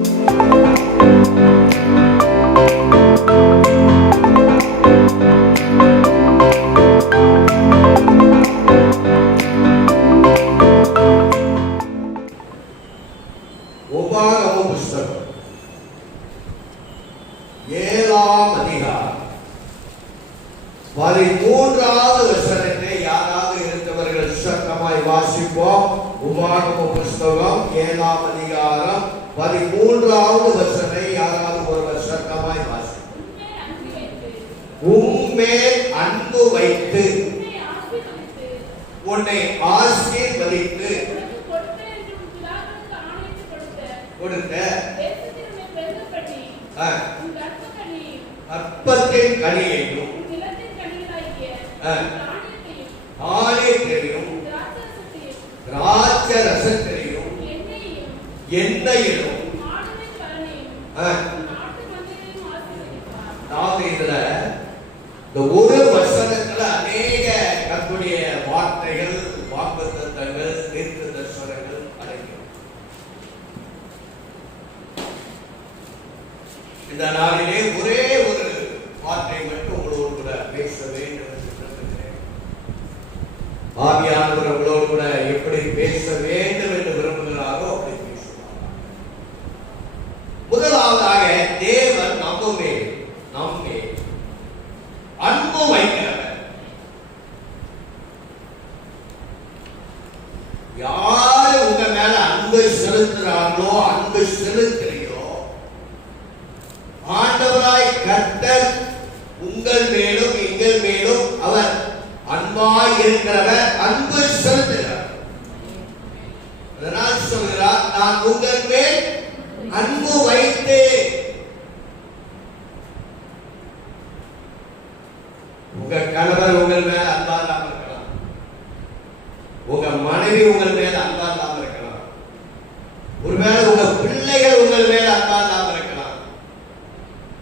13வது வசனத்தை யாராவது இருந்தவர்கள் சத்தமாய் வாசிப்போம். உபாகம புஸ்தகம் 7ஆம் அதிகாரம் 13வது வசனத்தை யாராவது ஒருவர் சத்தமாய் வாசிப்போம். உம்மேல் அன்பு வைத்து உன்னை ஆசீர்வதித்து கொடுத்த அற்பத்தின் கனியையும் ஆலயத்தையும் திராட்சரசத்தையும் எண்ணெயிலும் இதுல இந்த ஒரு வசனத்துல அநேக கர்த்தருடைய வார்த்தைகள், வாக்குத்தத்தங்கள், தீர்க்க தரிசனங்கள் அடங்கியும். இந்த நாளிலே ஒரே ஒரு வார்த்தை மட்டும் உங்களோடு கூட பேச வேண்டும் என்று விரும்புகிறேன். ஆவியானவர் உங்களோடு கூட எப்படி பேச வேண்டும் என்று விரும்புகிறாரோ அப்படி பேசுவார். முதலாவதாக தேவன் நம்மே அன்பு வைக்கிறவர். யாரு உங்க மேல அன்பு செலுத்துறாங்களோ, அன்பு செலுத்துறியோ, ஆண்டவராய் கர்த்தர் உங்கள் மேலும் எங்கள் மேலும் அவர் அன்பாய் இருக்கிறவர், அன்பு செலுத்துகிறார். அதனால் சொல்கிறார், நான் உங்கள் மேல் அன்பு வைத்தேன். உங்க கணவர் உங்கள் மேல அன்பா இல்லாம இருக்கலாம், உங்க மனைவி உங்கள் மேல அன்பா இல்லாம இருக்கலாம், ஒருவேளை உங்க பிள்ளைகள் உங்கள் மேல அன்பா இல்லாம இருக்கலாம்,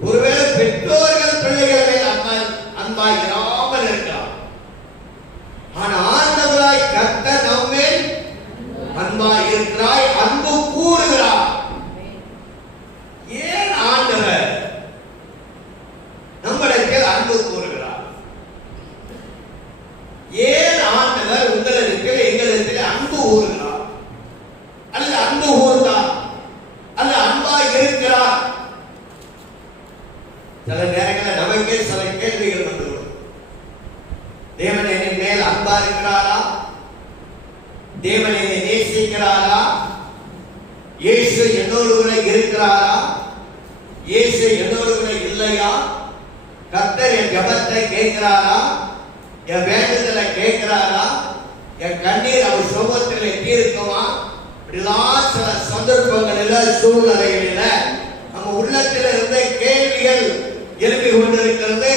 ஒருவேளை பெற்றோர்கள் பிள்ளைகள் மேல் அன்பா இராமல் இருக்கலாம். ஆனா ஆண்டவராய் கர்த்தர் நம்மேல் அன்பாய் இருக்கிறாய், அன்பு கூறுகிறார். ஏன் ஆண்டவர் நம்மளுக்கு அன்பு கூறுகிறார்? ஏன் ஆண்டவர் உங்களுக்கு எங்களுக்கு அன்பு கூறுகிறார்? அல்ல அன்பு கூறுகிறார், அல்ல அன்பாய் இருக்கிறார். சில நேரங்களில் நமக்கே சில கேள்விகள் வந்துவிடும். தேவன் என் மேல் அன்பா இருக்கிறாரா? தேவன் என்னை நேசிக்கிறாரா? இயேசு என்னோடு கூட இருக்கிறாரா? இயேசு என்னோடு கூட இல்லையா? கர்த்தர் என் ஜெபத்தை கேட்கிறாரா? என் வேண்டுதலை கேட்கிறாரா? என் கண்ணீர் அவர் சமூகத்தில் தீர்க்குமா? இப்படிலாம் சில சந்தர்ப்பங்களில், சூழ்நிலைகளில் நம்ம உள்ளத்தில் இருந்த கேள்விகள் எழுப்பி கொண்டிருக்கிறது.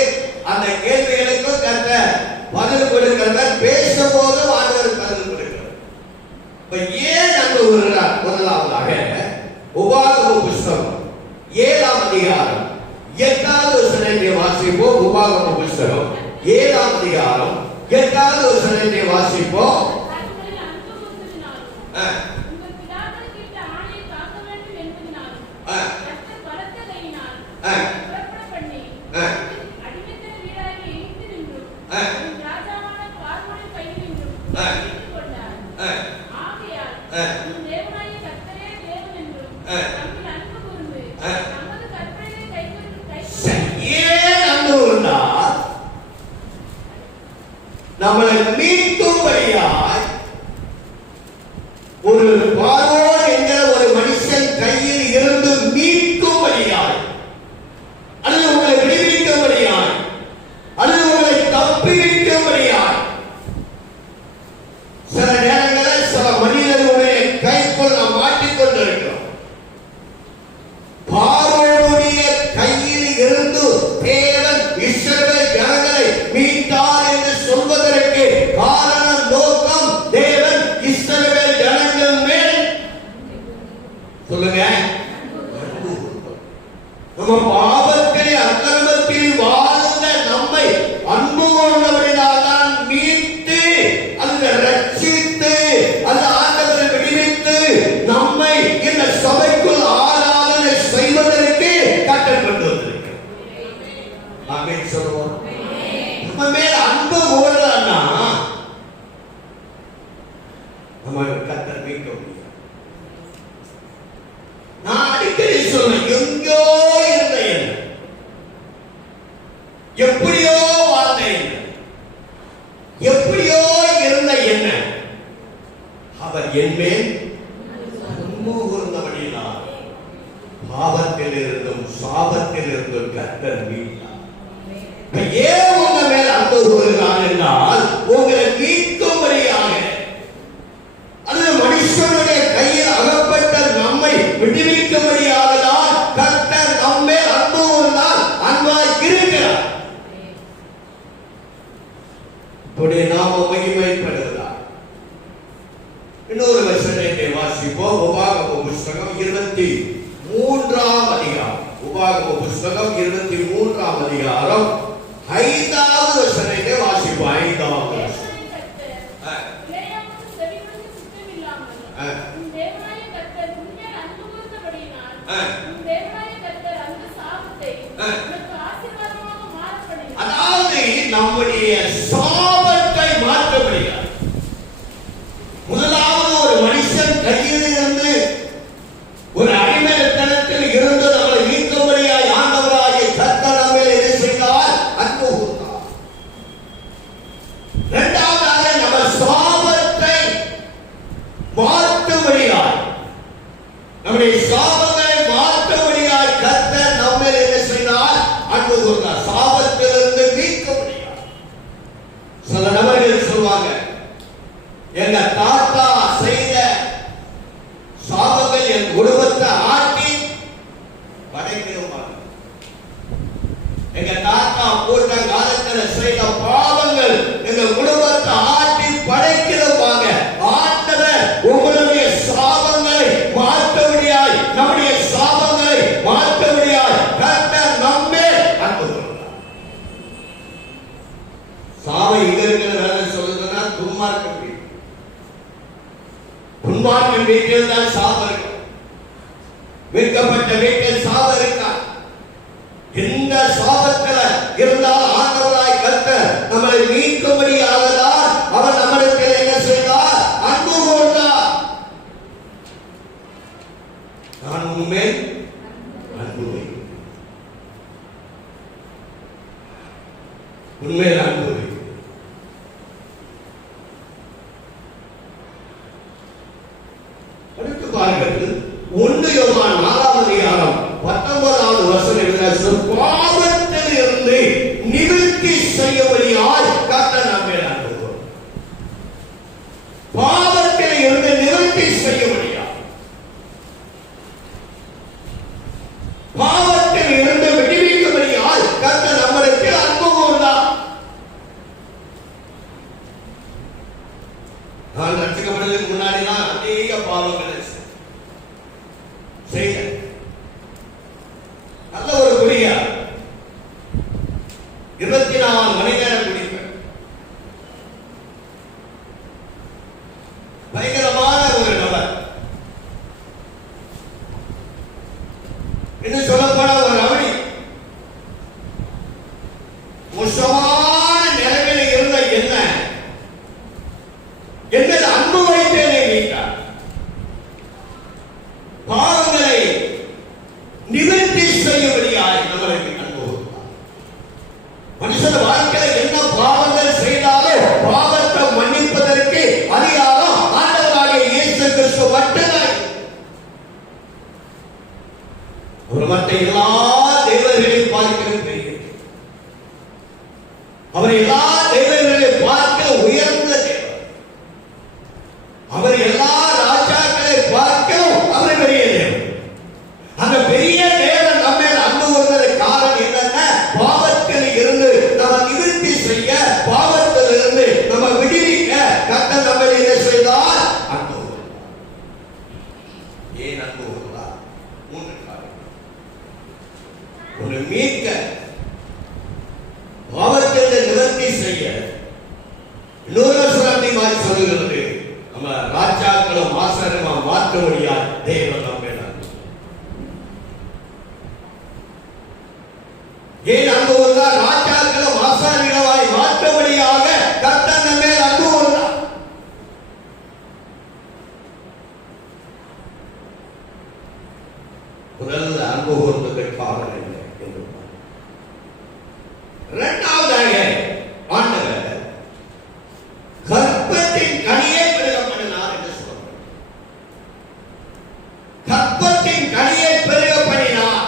அந்த கேள்விகளுக்கும் கர்த்தர் பதில் கொடுக்கிறவர், பேசும்போது ஆண்டவர் பதில் கொடுக்கிறார். இப்ப ஏன் அன்பு கூறுகிறார்? முதலாவதாக உபாகம புஸ்தகம் 7ஆம் அதிகாரம் 8வது வசனத்தை வாசிப்போம். உபாகம புஸ்தகம் 7ஆம் அதிகாரம் 8வது வசனத்தை வாசிப்போம். நம்மளை மீட்கும்படியாய் ஒரு பார்வோன் என்கிற ஒரு மனுஷன் கையில் இருந்து மீட்கும்படியாய், அல்லது உங்களை விடுவிக்கும்படியாய், அல்லது உங்களை தப்பிவிக்கும்படியாய், சில நேரங்களில் சில மனிதர்களுடைய கைக்குள் நாம் மாட்டிக்கொண்டிருக்கிறோம். பார்வோனுடைய கையில் இருந்து தேவன் இஸ்ரவேல் ஜனங்களை மீட்டார் என்று சொல்வதற்கு காரணம், நோக்கம், தேவன் இஸ்ரவேல் ஜனங்கள் மேல் சொல்லுங்க நம்ம பாவத்தில் அக்கிரமத்தில் வாழ்ந்த நம்மை அன்பு கொண்டவரினால் தான் மீட்டு, அந்த ரட்சித்து, அந்த ஆண்டவரை விடுவித்து நம்மை இந்த சபைக்குள் ஆளாக சாபத்தில் இருந்தும் கர்த்தர் மீட்டார். ஏன் உங்க மேல் அன்பு கூறுகிறார் என்றால் உங்களை மீட்கும்படியாக, அது மனுஷனுடைய கையில் அகப்பட்ட நம்மை விடுவிக்கும்படியாக தான் கர்த்தர் நம்மை அன்பு கூர்ந்தால் அன்பாய் இருக்கிறார். இப்படி நாம் மகிமைப்படுகிறார். இன்னொரு வசனத்தை வாசிப்போம். உபாகம புஸ்தகம் 23ஆம் அதிகாரம். உபாகம புஸ்தகம் 23ஆம் அதிகாரம் 5வது வசனத்தை வாசிப்போம். 5வது வசனம். அதாவது நம்முடைய சாபத்தை மாற்ற முடியாது. முதலாவது ஒரு மனுஷன் கையில் இருந்து ஒரு அடிமைத்தனத்தில் இருந்து நம்மளை மீட்கும்படியாய் ஆண்டவராகிய கர்த்தர் நம்மை என்ன செய்தார்? அன்பு கூர்ந்தார். இரண்டாவதாக நம்ம சாபத்தை மாற்றும்படியாய், நம்முடைய சாபங்களை மாற்றும்படியாய் கர்த்தர் நம்மை என்ன செய்தார்? அன்பு கூர்ந்தார். சாபத்திலிருந்து மீட்கும்படியாய். சில நபர்கள் சொல்வாங்க, எங்க தாத்தா செய்த சாபங்கள் என் குடும்பத்தை ஆட்டி படைக்கிறோம். எங்க தாத்தா போட்ட காலத்தில் செய்த பாவங்கள் எங்க குடும்பத்தை ஆட்டி படைக்கிறோம். ஆண்டவர் உங்களுடைய சாபங்களை மாற்றபடியாய், நம்முடைய சாபங்களை மாற்றபடியாய் கர்த்தர் நம்மே அன்பு கூர்ந்தார். சாபம் எங்க இருக்கிற சொல்லுதுன்னா துன்மார்க்கம் வீடு. துன்மார்க்கம் வீட்டில் தான் சாபம் இருக்கு. மீட்கப்பட்ட வீட்டில் சாபம் இருக்கா? இந்த சாபத்தில் இருந்தால் ஆண்டவராய் கர்த்தர் நம்மளை மீட்கும்படியாகதான் அவர் நம்மளுக்கு என்ன செய்தார்? அன்பு கூர்ந்தார். நான் உண்மையில் அன்பு வைக்கிறேன். உண்மையில் அன்பு வைக்கிறேன். அடுத்து பாருங்கள், 1 யோவான் 4ஆம் அதிகாரம் 19வது வசனம் எழுதுகிறார், பாவத்தில் இருந்து நிவர்த்தி செய்யும்படியாய் கர்த்தர் நம்மை அன்பு கூர்ந்தார். பாவத்தில் இருந்து நிவர்த்தி செய்யும்படியாய், பாவத்தில் இருந்து விடுவிக்கும்படியாய் கர்த்தர் நம்மளுக்கு அன்பு கூர்ந்தார். நான் ரட்சிக்கப்படுவதற்கு முன்னாடி தான் அநேக பாவங்களை செய்த நல்ல ஒரு குடியா, 24 மணி நேரம் குடிப்பேன். பயங்கரமான ஒரு நபர். இன்னும் சொல்லப்போன ஒரு ரவுடி. மோசமான நிலைமையில் இருந்த என்னது அன்பு வைத்தேனே மீட்டார். பாவங்களை நிவர்த்தி செய்யும்படியாய் நம்மளுக்கு அன்பு கூர்ந்தார். மனுஷன் வாழ்க்கையில் என்ன பாவங்கள் செய்தாலும் பாவத்தை மன்னிப்பதற்கு அதிகாரம் ஆண்டவராகிய இயேசு கிறிஸ்து மட்டும்தான். அவர் மற்ற எல்லா தேவர்களையும் பார்க்கிறது பெரிய, அவர் எல்லா தேவர்களை பார்க்க உயர்ந்த தேவர். அவர் எல்லா ராஜாக்களை பார்க்கவும் அவர் பெரிய தேவன். அந்த பெரிய தேவன் நம்ம அன்பு கூர்ந்ததற்கு காரணம் என்னன்னா, பாவத்தில் இருந்து நம்ம நிவர்த்தி செய்ய, பாவத்தில் இருந்து நம்ம விடுவிக்க கர்த்தர் நம்மை என்ன செய்தார்? அன்பு கூர்ந்தார். ஏன் அன்பு கூர்ந்தார்? 3 காரணம். ஒரு மீட்க, பாவத்தில் நிவர்த்தி செய்ய, இன்னொரு வசனத்தை மாறி சொல்லுகிறது, நம்ம ராஜாக்களும் ஆசாரியமா மாற்ற முடியாது தேவன் நம்மை அன்பு. ஏன் அன்பு கூர்ந்தார்? ராஜாக்களும் ஆசாரியர்களாய் மாற்றபடியாக கர்த்தர் நம்மை அன்பு கூர்ந்தார். முதல்ல அன்பு கூர்ந்ததற்கு காரணம் என்ன என்று இரண்டாவதாக ஆண்டவர் கர்ப்பத்தின் கனியை பெருக பண்ணினார் என்று சொல்றார். கர்ப்பத்தின் கனியை பெருக பண்ணினார்.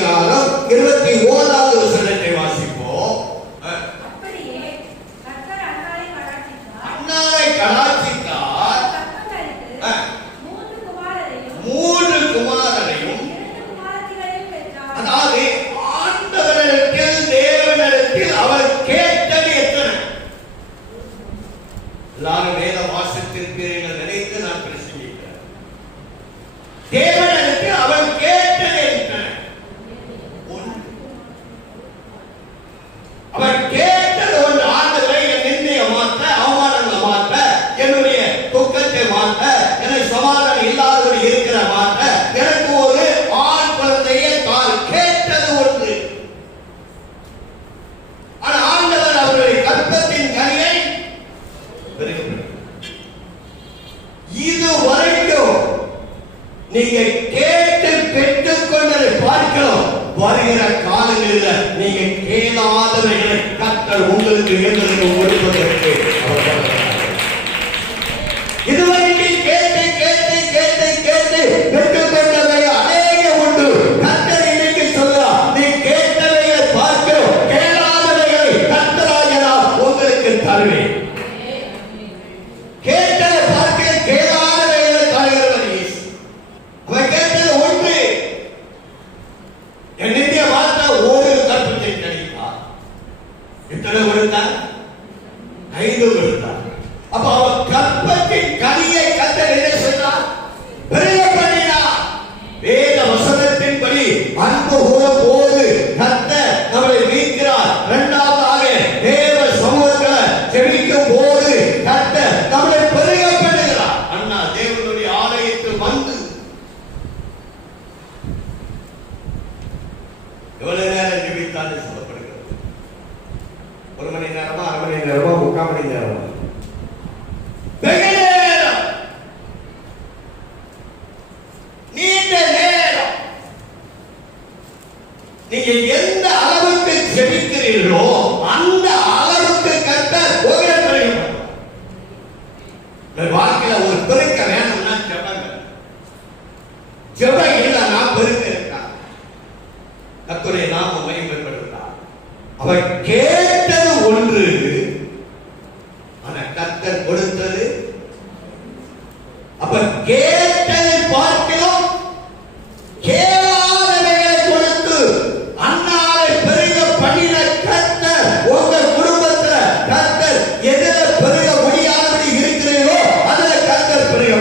அதிகாரம் 21வது வசனத்தை வாசிப்போம். அப்படியே கர்த்தர் அன்னாளை கடாட்சித்தார். மூன்று குமாரரையும் அதாவது ஆண்டவரிடத்தில் தேவனிடத்தில் அவர் கேட்டது எத்தனை? எல்லாரும் வேத வாசித்திருப்பீர்கள் நினைத்து நான் பிரசங்கிக்கிறேன். தேவனிடத்தில் அவர் கேட்டது எத்தனை? அவர் கேட்டது ஒன்று. ஆண்டவரை என் நிந்தையை மாற்ற, அவமானங்களை மாற்ற, என்னுடைய துக்கத்தை மாற்ற, எனக்கு சமாதானம் இல்லாதபடி இருக்கிற மாற்ற, எனக்கு ஒரு ஆண் குழந்தையை தான் கேட்டது ஒன்று. ஆனால் ஆண்டவர் அவருடைய கற்பத்தின் கனியை இதுவரைக்கும் நீங்க கேட்டு பெற்றுக் கொண்டதை பார்க்கலாம். வருகிற காலங்களில் நீங்க கேளாதவைகளை கர்த்தர் உங்களுக்கு எங்களுக்கு கொடுப்பதற்கு இதுவரைக்கும் கேட்டு கேட்டு கேட்டு கேட்டு பெற்றுக் கொண்டவை அநேக உண்டு. கர்த்தர் இன்னைக்கு சொல்றார், நீ கேட்டவைகளை பார்க்கிறோம், கேளாதவைகளை கர்த்தராகிய நான் உங்களுக்கு தருவேன். கேட்டதை பார்க்க கேளாதவைகளை தருகிறவர் இயேசு. அவர் கேட்டது ஒன்று. என் நிதிய மாற்ற ஒரு கற்பத்தை கிடைத்தார். எத்தனை கொடுத்தார்? 5 கொடுத்தார். அப்ப அவர் கற்பத்தின் கனியை கர்த்தர் என்ன சொன்னார்? பெருக பண்ணினார். வேத வசனத்தின்படி அன்பு கூறும் போது கர்த்தர் நம்மை மீட்கிறார். இரண்டாவதாக தேவ சமூகத்தில் ஜெபிக்கும் போது கர்த்தர் நம்மை பெருக பண்ணுகிறார். அண்ணா தேவனுடைய ஆலயத்தில் வந்து எவ்வளவு நேரம் ஜெபித்தால் சொல்லப்படுகிறது? 1 மணி நேரமா, 1/2 மணி நேரமா, 3/4 மணி நேரமா? வெகு நேரம், நீண்ட நேரம். நீங்க எந்த அளவுக்கு ஜெபிக்கிறீர்களோ அந்த அளவுக்கு கர்த்தர் உங்களை பெருக பண்ணுவார். வாழ்க்கையில ஒரு பெருக்க வேணும்னா ஜெபங்க. ஜெபம் இல்லைன்னா பெருக்க இருக்கா? கர்த்தருடைய நாமம் மகிமைப்படுகிறார். அவர் கேட்டது ஒன்று, ஆனா கர்த்தர் கொடுத்தது. அப்ப கேட்டதை பார்க்கிறோம், கேளாதவைகளை கொடுத்து அன்னாரை பெருக பண்ணின கர்த்தர் உங்க குடும்பத்தில் கர்த்தர் எதிர பெருக முடியாதபடி இருக்கிறீர்களோ அதில் கர்த்தர் பெருக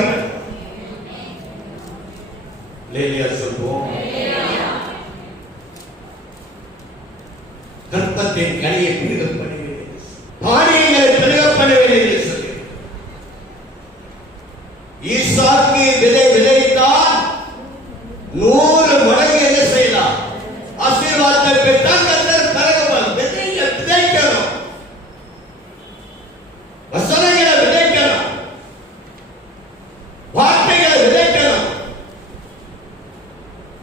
சொல்லுவோம். கற்பத்தின் கனியை பெருக பண்ணுவேன், பாடியங்களை பெருக பண்ணுவேன் என்று சொல்லி ஈசாக்கு விதை விதைத்தான். 100 மடங்கு என்ன செய்யலாம்? ஆசீர்வாதத்தை பெற்றால் கர்த்தர் பெருக விதைக்கணும். வசனங்களை விதைக்கணும், வார்த்தைகளை விதைக்கணும்,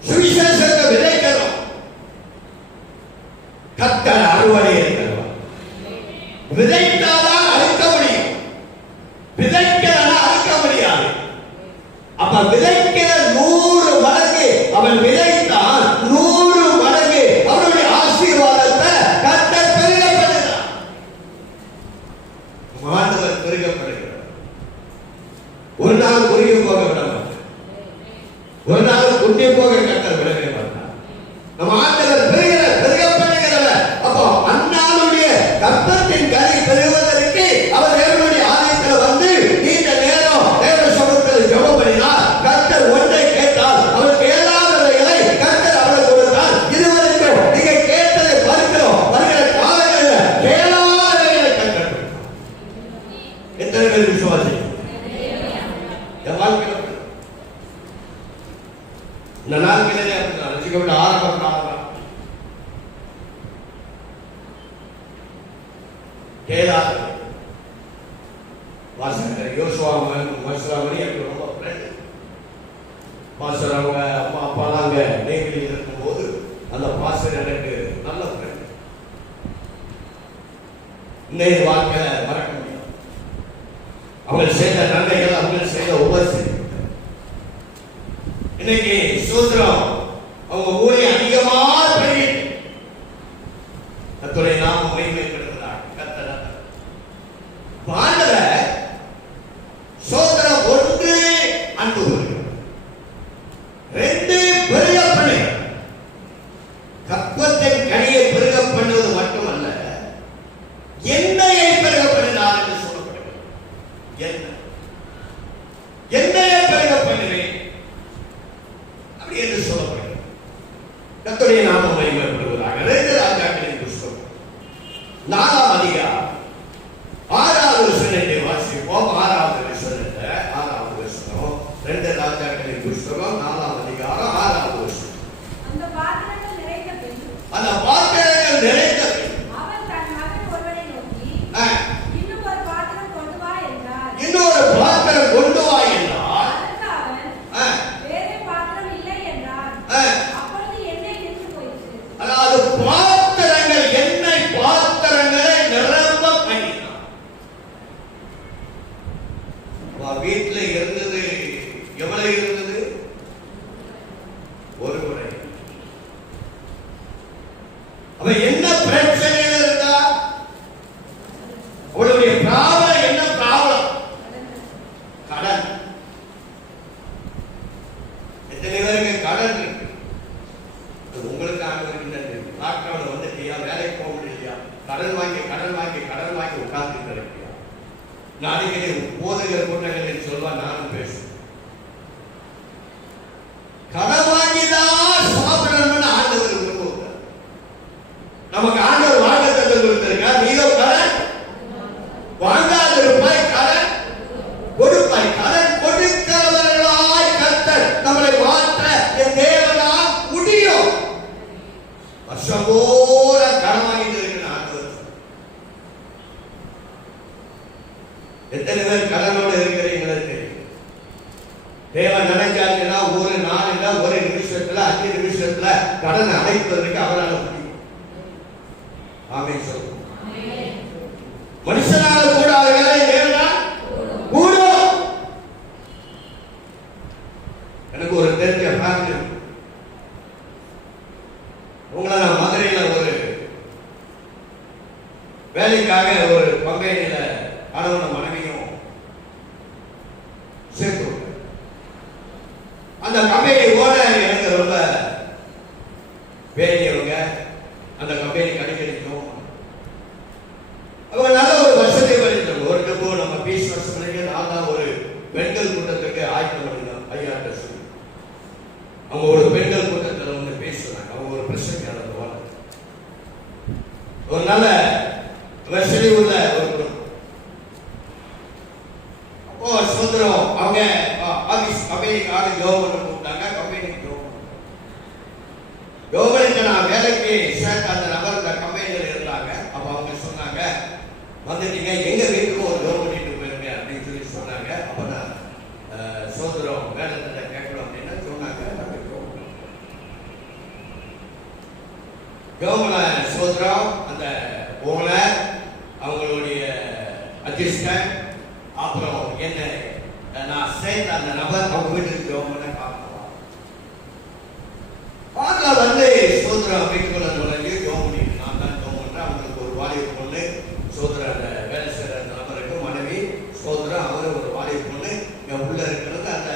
சுவிசேஷத்தை விதைக்கணும். கர்த்தர் அறுவடை இருக்கிறார். விதைத்தாதான் அறுக்க முடியும், விதைக்கிறதா அறுக்க முடியாது. அப்ப விதைக்கிற 100 மடங்கு அவன் விதைத்தான், 100 மடங்கு அவனுடைய ஆசீர்வாதத்தை கர்த்தர் பெருகப்படுகிறார். ஆண்டவர் பெருகப்படுகிறார். ஒரு நாள் குறுகி போக விட மாட்டார், ஒரு நாள் குட்டி போக கர்த்தர் விடவே மாட்டார். நம்ம ஆண்டவர் பெருகப்படுகிறவர். அப்போ அன்னாளுடைய கற்பத்தின் கனி பெறுவதற்கு அவர் தேவனுடைய ஆலயத்தில் வந்து நீண்ட நேரம் தேவ சமூகத்தில் ஜெபம் பண்ணினார். கர்த்தர் ஒன்றை கேட்டால் அவர் கேளாதவைகளை கர்த்தர் அவருக்கு கொடுத்தார். இதுவரைக்கும் நீங்க கேட்டதை பார்க்கிறோம், வருகிற காலங்களில் கேளாதவைகளை கர்த்தர் கொடுத்தார். எத்தனை பேர் விசுவாசி? என் வாழ்க்கையில் இந்த நாட்களிலே ரசிக்கப்பட்ட ஆரம்ப காலம் கேளாத வாசகர் யோசுவா மோசராவரி எனக்கு ரொம்ப ஃப்ரெண்ட். பாஸ்டர் அவங்க அம்மா அப்பாலாம் அங்கே நெய்வேலியில் இருக்கும்போது அந்த பாஸ்டர் எனக்கு நல்ல ஃப்ரெண்ட். இன்னைய வாழ்க்கையில் மறக்க முடியும். அவங்க செய்த நன்மைகள், அவங்க செய்த உபசரி. இன்னைக்கு சூத்திரம் அவங்க ஊழியம் அதிகமாக கற்பத்தின் கனியை பெருக பண்ணுவது மட்டுமல்ல, எண்ணெயை பெருக பண்ணினார் என்று சொல்லப்படுகிறது. எண்ணெயை பெருக பண்ணுவேன் அப்படி என்று சொல்லப்படுகிறது. கர்த்தருடைய நாமம் மகிமைப்படுவதாக. 2 ராஜாக்களின் புத்தகம் 4ஆம் அதிகாரம் 6வது வசனத்தை வாசிப்போம். 6வது வசனத்தை 6வது வசனம் 2 ராஜாக்களின் புத்தகம் 4ஆம் அதிகாரம் 6வது வசனம். அந்த பாத்திரங்கள் நிறைந்த பின் அவன் தன் மகன் ஒருவனை நோக்கி, இன்னும் ஒரு பாத்திரம் கொண்டு வா என்றார். இன்னொரு பாத்திரம் கொண்டு வா என்றார். அதற்கு அவன், வேறே பாத்திரம் இல்லை என்றான். அப்பொழுது எண்ணெய் நின்று போயிற்று. அதாவது பாத்திரங்கள், எண்ணெய் பாத்திரங்களை நிரம்ப பண்ணினான். வீட்டுல இருந்தது எவ்வளவு இருந்தது? ஒரு முறை. அவன் என்ன பிரச்சனையில் இருந்தா? அவளுடைய ப்ராப்ளம் என்ன? ப்ராப்ளம் கடன். எத்தனை பேருக்கு கடன் இருக்கு? உங்களுக்கு லாக்டவுன் வந்துட்டியா, வேலைக்கு போக முடியலையா, கடன் வாங்கி உட்கார்ந்து இருக்கியா? நாளைக்கு போதகர் கூட்டங்களில் சொல்வா, நானும் பேசுவேன். கடன் வாங்கிதான் சாப்பிடணும்னு ஆண்டவர் விரும்புகிறார். நமக்கு ஆண்டவர் வாக்குத்தத்தம் கொடுத்திருக்கார். நீயோ கடன் வாங்காதிருப்பாய், கடன் கொடுப்பாய். கடன் கொடுக்கிறவர்களாய் கர்த்தர் நம்மளை மாற்ற என் தேவனால் முடியும். வருஷம் பூரா கடன் வாங்கிட்டு இருக்கிற ஆண்டவர். எத்தனை பேர் கடனோடு இருக்கிறீங்களே தெரியும். தேவன் நினைச்சாருன்னா ஒரு நாளில், ஒரு நிமிஷத்துல, 5 நிமிஷத்துல கடனை அடைப்பதற்கு அவரால் முடியும். ஆமென் சொல்லுங்க. மனுஷனால கூடாத வேலை தேவனால் கூடும். எனக்கு ஒரு தெரிஞ்ச ஃபேமிலி, உங்களை நான் மதுரையில ஒரு வேலைக்காக ஒரு கம்பெனியில கணவன் மனைவியும் சேர்த்து. அந்த கம்பெனி ஓனர் எனக்கு ரொம்ப வேண்டியவங்க. அந்த கம்பெனிக்கு அடிக்கடிக்கும் அவங்க நல்ல ஒரு வசதி பண்ணிட்டாங்க. ஒரு டப்போ நம்ம பீஸ் வசதிக்கு நான் தான் ஒரு பெண்கள் கூட்டத்துக்கு ஆயத்தம் பண்ணினோம். ஐயா சொல்லி அவங்க ஒரு பெண்கள் கூட்டத்தில் வந்து பேசுறாங்க. அவங்க ஒரு பிரச்சனை ஒரு நல்ல வசதி உள்ள ஒரு குடும்பம். அப்போ சுதந்திரம் அவங்க ஆபீஸ் கம்பெனிக்கு ஆளு கவர்மெண்ட் கூப்பிட்டாங்க. கம்பெனிக்கு கவர்மெண்ட் நான் வேலைக்கு சேர்த்த அந்த நபர் இந்த கம்பெனியில் இருந்தாங்க. அப்போ அவங்க சொன்னாங்க, வந்துட்டீங்க, எங்க வீட்டுக்கு ஒரு கவர்மெண்ட் போயிருங்க அப்படின்னு சொல்லி சொன்னாங்க. அப்போ நான் சுதந்திரம் வேலை கேட்கணும் அப்படின்னு சொன்னாங்க. கவர்மெண்ட் சுதந்திரம் அந்த ஓனர், அவங்களுடைய அசிஸ்டன்ட், அப்புறம் என்ன நான் சேர்ந்த அந்த நபர் அவங்க வீட்டுக்கு கவர்மெண்ட் பார்க்கலாம் வந்து சோதரா வீட்டுக்குள்ள நுழைஞ்சு கவர்மெண்ட் நான் தான் கவர்மெண்ட். அவங்களுக்கு ஒரு வாலிப பொண்ணு சோதரா, அந்த வேலை செய்யற அந்த நபருக்கு மனைவி சோதரா, அவரு ஒரு வாலிப பொண்ணு உள்ள இருக்கிறது. அந்த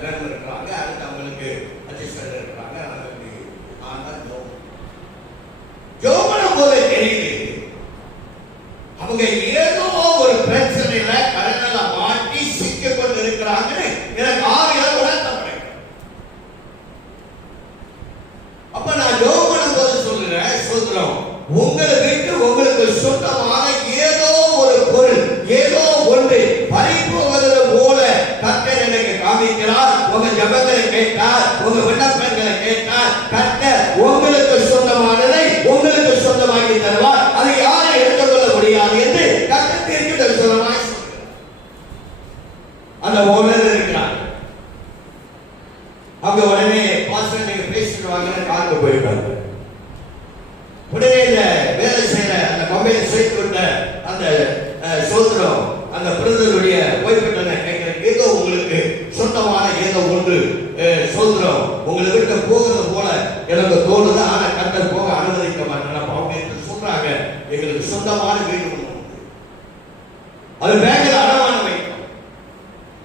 கிராமம் இருக்கிறாங்க. அடுத்து அவங்களுக்கு அசிஸ்டன்ட் இருக்கிறாங்க. நான் தான் கவர்மெண்ட் போல தெரியுது. அவங்க ஏதோ ஒரு பிரச்சனையில கடனால மாட்டி சிக்க கொண்டு இருக்கிறாங்கன்னு எனக்கு ஆவியில உணர்த்தப்படுது. அப்ப நான் யோகனம் போது சொல்றேன், சொல்றோம், உங்களை விட்டு உங்களுக்கு சொந்தமான ஏதோ ஒரு பொருள், ஏதோ ஒன்று பறிப்போவது போல கர்த்தர் எனக்கு காமிக்கிறார். உங்க ஜபங்களை கேட்டார், உங்க விண்ணப்பங்களை கேட்டார். கர்த்தர் உங்களுக்கு சொந்தமானதை உங்களுக்கு சொந்தமாக்கி தருவார். அதை யாரை எடுத்துக்கொள்ள முடியாது என்று கர்த்தர் தீர்க்க தரிசனமாய் சொல்கிறார். அந்த ஓனர் இருக்கிறார். அவங்க உடனே பாஸ்டர் நீங்க பேசிட்டு வாங்கன்னு காருக்கு போயிருக்காங்க. உடனே இந்த வேலை செய்யற அந்த கம்பெனி சேர்த்து விட்ட அந்த சோதரம் அந்த பிரதருடைய ஓய்வுட்டனை கேட்கிறேன், ஏதோ உங்களுக்கு சொந்தமான ஏதோ ஒன்று சோதரம் உங்களை விட்டு போகிறது போல எனக்கு தோணுது. ஆனா கர்த்தர் போக அனுமதிக்க மாட்டேன். அவங்க சொல்றாங்க, எங்களுக்கு சொந்தமான வீடு ஒன்று உண்டு, அது பேங்கில் அடமான வைக்கும்.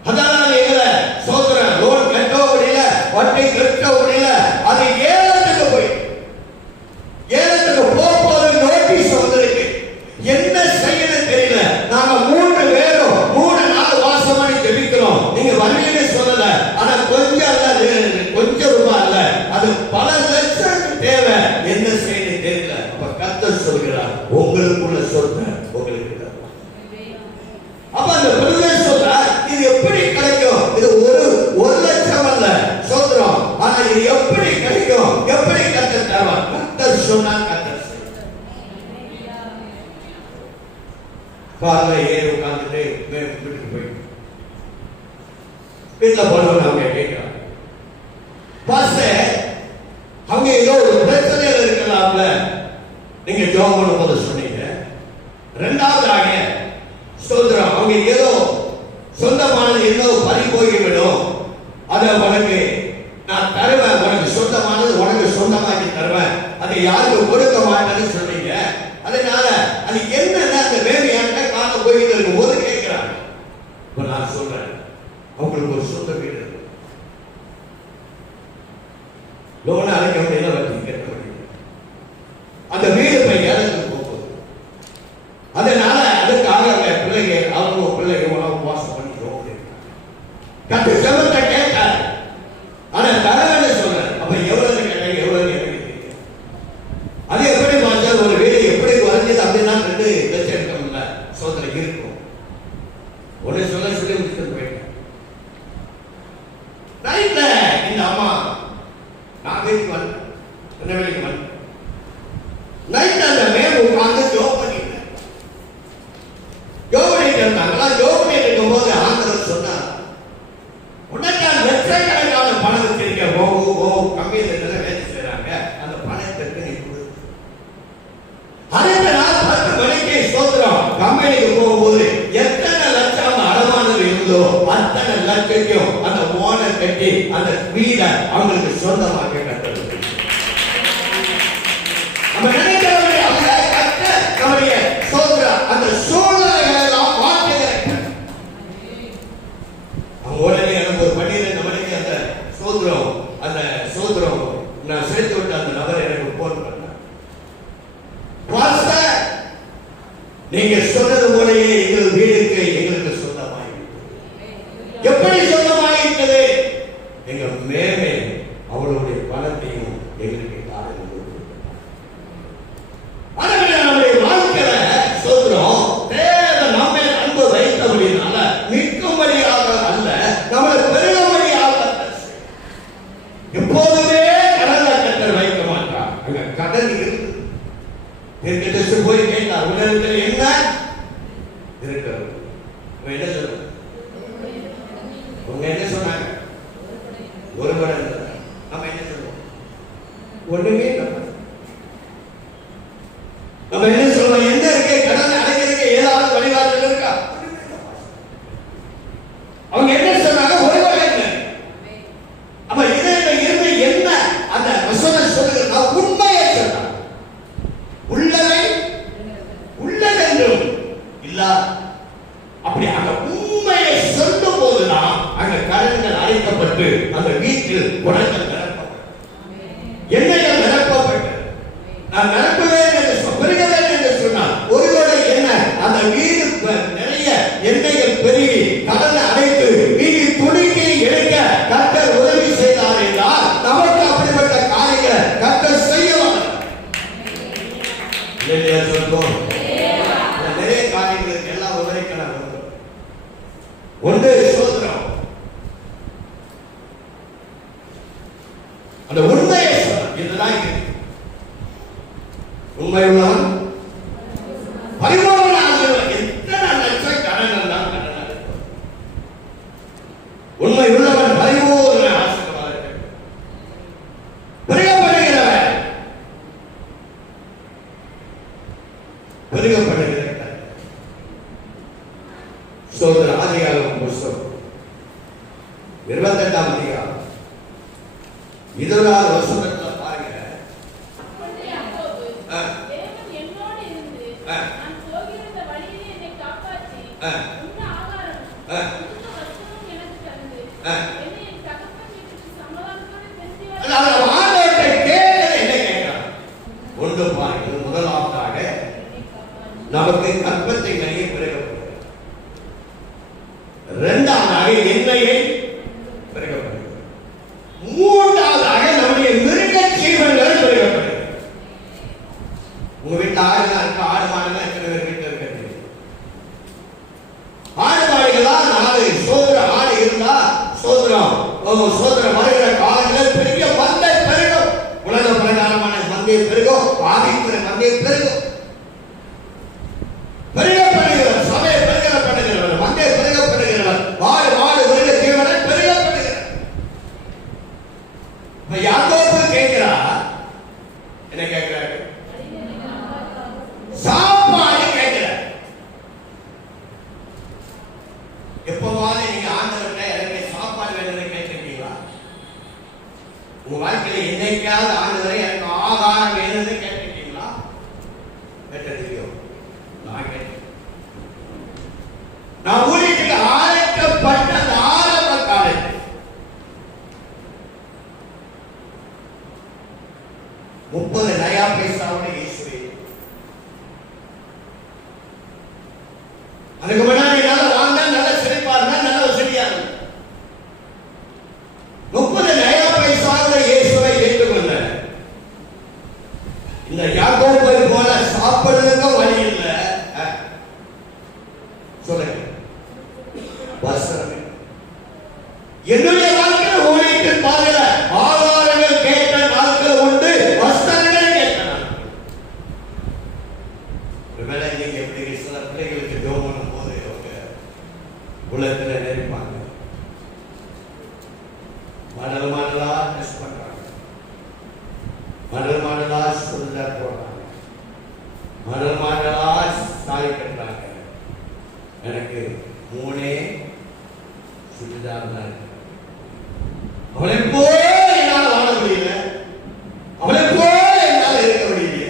அதனால எங்களை சோதரம் லோன் கட்ட முடியல, வட்டி கட்ட முடியல, அது ஏலத்துக்கு போய் என்ன செய்ய தெரியல. அப்ப கர்த்தர் சொல்கிறார், உங்களுக்குள்ள சொத்தை உங்களுக்கு தருவார். அப்ப அந்த பிரதர் சொல்றார், இது எப்படி கிடைக்கும்? இது ஒரு லட்சம் அல்ல சொல்றோம், ஆனா இது எப்படி கிடைக்கும்? எப்படி கர்த்தர் தருவார்? கர்த்தர் சொன்னார், கர்த்தர் காலைல ஏறி உட்கார்ந்துட்டு வீட்டுக்கு போய் வீட்டுல போனவங்க அவங்க கேட்கிறாங்க, அவங்க ஏதோ ஒரு பிரச்சனையில இருக்கலாம்ல, நீங்க ஜெபம் பண்ணும்போது சொன்னீங்க. இரண்டாவதாக ஸ்தோத்திரம், அவங்க ஏதோ சொந்தமானது ஏதோ பறி போய்விடும், அதை உனக்கு நான் தருவேன், உனக்கு சொந்தமானது உனக்கு சொந்தமாக்கி தருவேன், அதை யாருக்கும் கொடுக்க மாட்டேன்னு சொன்னீங்க. அதனால அது என்னன்னா அந்த வேலையாட்ட காண போயிட்டு இருக்கும் போது கேட்கிறாங்க. இப்ப நான் சொல்றேன், அவங்களுக்கு ஒரு சொந்த வீடு இருக்கு, லோனை அடைக்க முடியல, வட்டி கட்ட முடியல, அந்த வீடு போய் இடத்துக்கு போகுது. அதனால அதுக்காக அவங்க பிள்ளைங்க அவங்க பிள்ளைங்க உணவு வாசம் பண்ணி கட்டு செவத்தை கேட்டாரு. ஆனா தரவேன்னு சொல்றேன். அப்ப எவ்வளவு கேட்டாங்க, எவ்வளவு எனக்கு தெரியும். அது எப்படி மாற்ற ஒரு வீடு எப்படி வரைஞ்சது அப்படின்னா 2 லட்சம் எடுக்கணும்ல, சோதனை இருக்கும். ஒன்னு சொல்ல சொல்லி முடிச்சுட்டு போயிட்டேன். ரைட்ல இந்த அம்மா நான் வீட்டுக்கு வந்தேன், என்ன வேலைக்கு வந்தேன். நைட் அந்த மேல் உட்கார்ந்து ஜோப் பண்ணிட்டேன். ஜோப் பண்ணிட்டு இருந்தாங்களா, ஜோப் பண்ணிட்டு இருக்கும் போது ஆண்டவர் சொன்னார், உனக்கு லட்சக்கணக்கான பணம் வச்சிருக்க, கம்பெனியில வேலை செய்யறாங்க, அந்த பணத்திற்கு நீ கொடு. அடுத்த நாள் 10 மணிக்கு ஸ்தோத்திரம் கம்பெனிக்கு போகும்போது எத்தனை லட்சம் அடமானம் இருந்தோ அத்தனை லட்சத்தையும் அந்த ஓனர் கட்டி அந்த வீடை அவங்களுக்கு சொந்தமாக கட்டது. நம்ம நினைக்கிறவங்க அவங்க கட்ட நம்முடைய ஸ்தோத்திரம் அந்த சூழ்நிலைகளை எல்லாம் மாற்றுகிறாங்க. அவங்க உடனே எனக்கு ஒரு 12 மணிக்கு அந்த சோதரம் நான் சேர்த்து விட்ட அந்த நபர் எனக்கு போன் பண்ண, பாஸ்டர் நீங்க சொன்னது போலயே எங்கள் வீடுக்கு எங்களுக்கு சொந்தமாயிட்டது. எப்படி சொந்தமாயிட்டது? எங்க மேலே அவளுடைய பணத்தையும் எங்களுக்கு காரணம். நம்முடைய வாழ்க்கையில சொல்றோம், தேவ நம்ம அன்பு வைத்தபடினால நிற்கும்படியாக அல்ல, நம்மளை பெருகும்படியாக. எப்போதுமே கடல்ல கட்டர் வைக்க மாட்டார். அங்க கடல் இருக்கு. போய் கேட்டார், உலகத்தில் என்ன இருக்கிறது? என்ன சொல்ற? உங்க என்ன சொன்னாங்க? ஒரு படம். நம்ம என்ன சொல்றோம்? ஒண்ணுமே நம்ம என்ன சொல்றோம்? எந்த இருக்கு கடல் அடைக்கிறதுக்கு ஏதாவது வழிகாட்டல் இருக்கா? அவங்க என்ன சொன்னாங்க? ஒரு படம். அப்ப இதில் இருந்து என்ன அந்த வசனம் சொல்லுங்க? உண்மையை சொன்னாங்க. உள்ளதை உள்ளதென்றும் இல்ல. அப்படி அந்த உண்மையை சொல்லும் போதுதான் அங்க கடன்கள் அழைக்கப்பட்டு அந்த வீட்டில் குடங்கள் நிரப்பப்பட்டது, எண்ணெய்கள் நிரப்பப்பட்டது. நான் நிரப்புவேன் என்று பெருகுவேன் என்று சொன்னால் ஒருவேளை என்ன அந்த வீடு நிறைய எண்ணெய்கள் பெருகி கடனை அடைத்து வீடு துணிக்கை எடுக்க கர்த்தர் உதவி செய்தார் என்றால் நமக்கு அப்படிப்பட்ட காரியங்களை கர்த்தர் செய்யலாம். சொல்வோம், நிறைய காரியங்களுக்கு எல்லாம் விவரிக்கலாம். ஒன்று சோதனம், அந்த உண்மையை சொல்ல. இதுதான் உண்மை உள்ளவன் பரிபூரண ஆசீர்வாதம். எத்தனை லட்சம் கடன் எல்லாம் கடன். உண்மை உள்ளவன் பரிபூரண ஆசீர்வாதம் பெருகப்படுகிறவன் பெருகப்படுகிற சோதர ஆதிகாரம் புஸ்தகம் 28ஆம் அதிகாரம் 20ஆவது வசனத்துல பாருங்க. ஒன்று பாருங்க, முதலாவதாக நமக்கு கற்பத்தை நிறைய பிறகு, இரண்டாவதாக எண்ணெயை பிறகு, மூன்றாவதாக நம்முடைய மிருக ஜீவன்கள் பிறகு. மந்தையை பெருகும், ஆவிக்குரிய மந்தையை பெருகும். பெருக பண்ணுகிறவர், சபையை பெருக பண்ணுகிறவர், மந்தையை பெருக பண்ணுகிறவர், மாடு மாடு பெருக ஜீவனை பெருக பண்ணுகிறவர். யாக்கோபு கேட்கிறா, என்ன கேட்கிறாரு? சாப்பாடு கேட்கிறார். எப்பவாவது நீங்க ஆண்டவர்கிட்ட எனக்கு சாப்பாடு வேணும்னு கேட்டிருக்கீங்களா? உங்க வாழ்க்கையில என்னைக்காவது ஆண்டவரை எனக்கு ஆகாரம் வேணும்னு கேட்டிருக்கீங்களா? கேட்டிருக்கோம். நான் கேட்டேன். நான் ஊழியத்துக்கு அழைக்கப்பட்ட அந்த ஆரம்ப காலத்தில் 30 நயா பைசாவோட இயேசுவே. அதுக்கு முன்னாடி நல்ல வாழ்ந்தா, நல்ல செழிப்பா இருந்தா, நல்ல வசதியா இருந்தா. 30 நயா பைசாவோட இயேசுவை ஏற்றுக்கொண்ட இந்த யாக்கோபை போல சாப்பிடுறதுக்கு வழி இல்லை. சொல்லுங்க, வசனம் என்னுடைய வாழ்க்கையில் ஊழியத்தின் பாதையில ஆதாரங்கள் கேட்ட நாட்கள் உண்டு, வஸ்திரங்கள் கேட்ட நாட்கள். ஒருவேளை நீங்க எப்படி சில பிள்ளைகளுக்கு ஜெபம் பண்ணும் போது அவங்க உலகத்துல நினைப்பாங்க, மடல் மாடலா டெஸ்ட் பண்றாங்க, மடல் மாடலா சுடிதார் போடுறாங்க, மடல் மாடலா சாரி கட்டுறாங்க. எனக்கு 3 சுடிதார் தான். அவளை போல என்னால் வாழ முடியல, அவளை போல என்னால் இருக்க முடியல.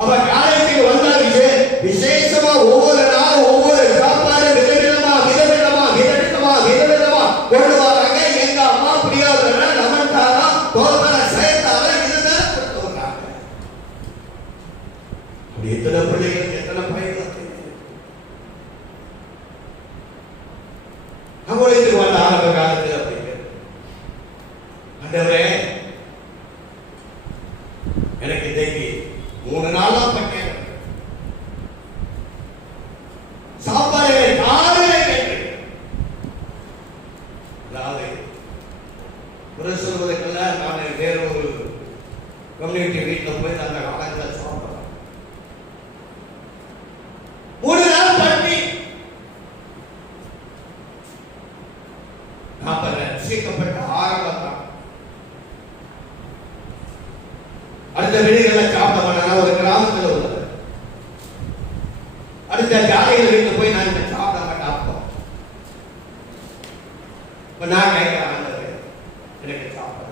அவ காலத்துக்கு வந்தாங்க, விசேஷமா ஒவ்வொரு நாள் ஒவ்வொரு சாப்பாடு விதவிதமா விதவிதமா விதவிதமா விதவிதமா கொண்டு வராங்க. எங்க அம்மா பிரியாதவங்க நமக்காக தோல்பன சேர்த்தால இதுதான் கொண்டு வர்றாங்க. அப்படி எத்தனை பிள்ளைகள் எத்தனை பையன் நம்மளுக்கு வந்த ஆரம்ப காலத்தில் அப்படிங்க. ஆண்டவரே, எனக்கு இன்னைக்கு 3 நாளா பட்டேன் சாப்பாடு காலையில கேட்டு. அதாவது குறை சொல்வதற்கெல்லாம் நான் வேற ஒரு கம்யூனிட்டி வீட்டில் போய் அந்த காலத்தில் சாப்பிடுறேன். 3 நாள் பட்டி ரசிக்கப்பட்ட ஆரம்பத்தான். அடுத்த வீடுகளில் சாப்பிட மாட்டாங்க. ஒரு கிராமத்தில் உள்ளது. அடுத்த ஜாலிகள் வீட்டில் போய் நான் சாப்பிட மாட்டேன். அப்போ இப்ப நான் கேட்கிறேன், எனக்கு சாப்பிட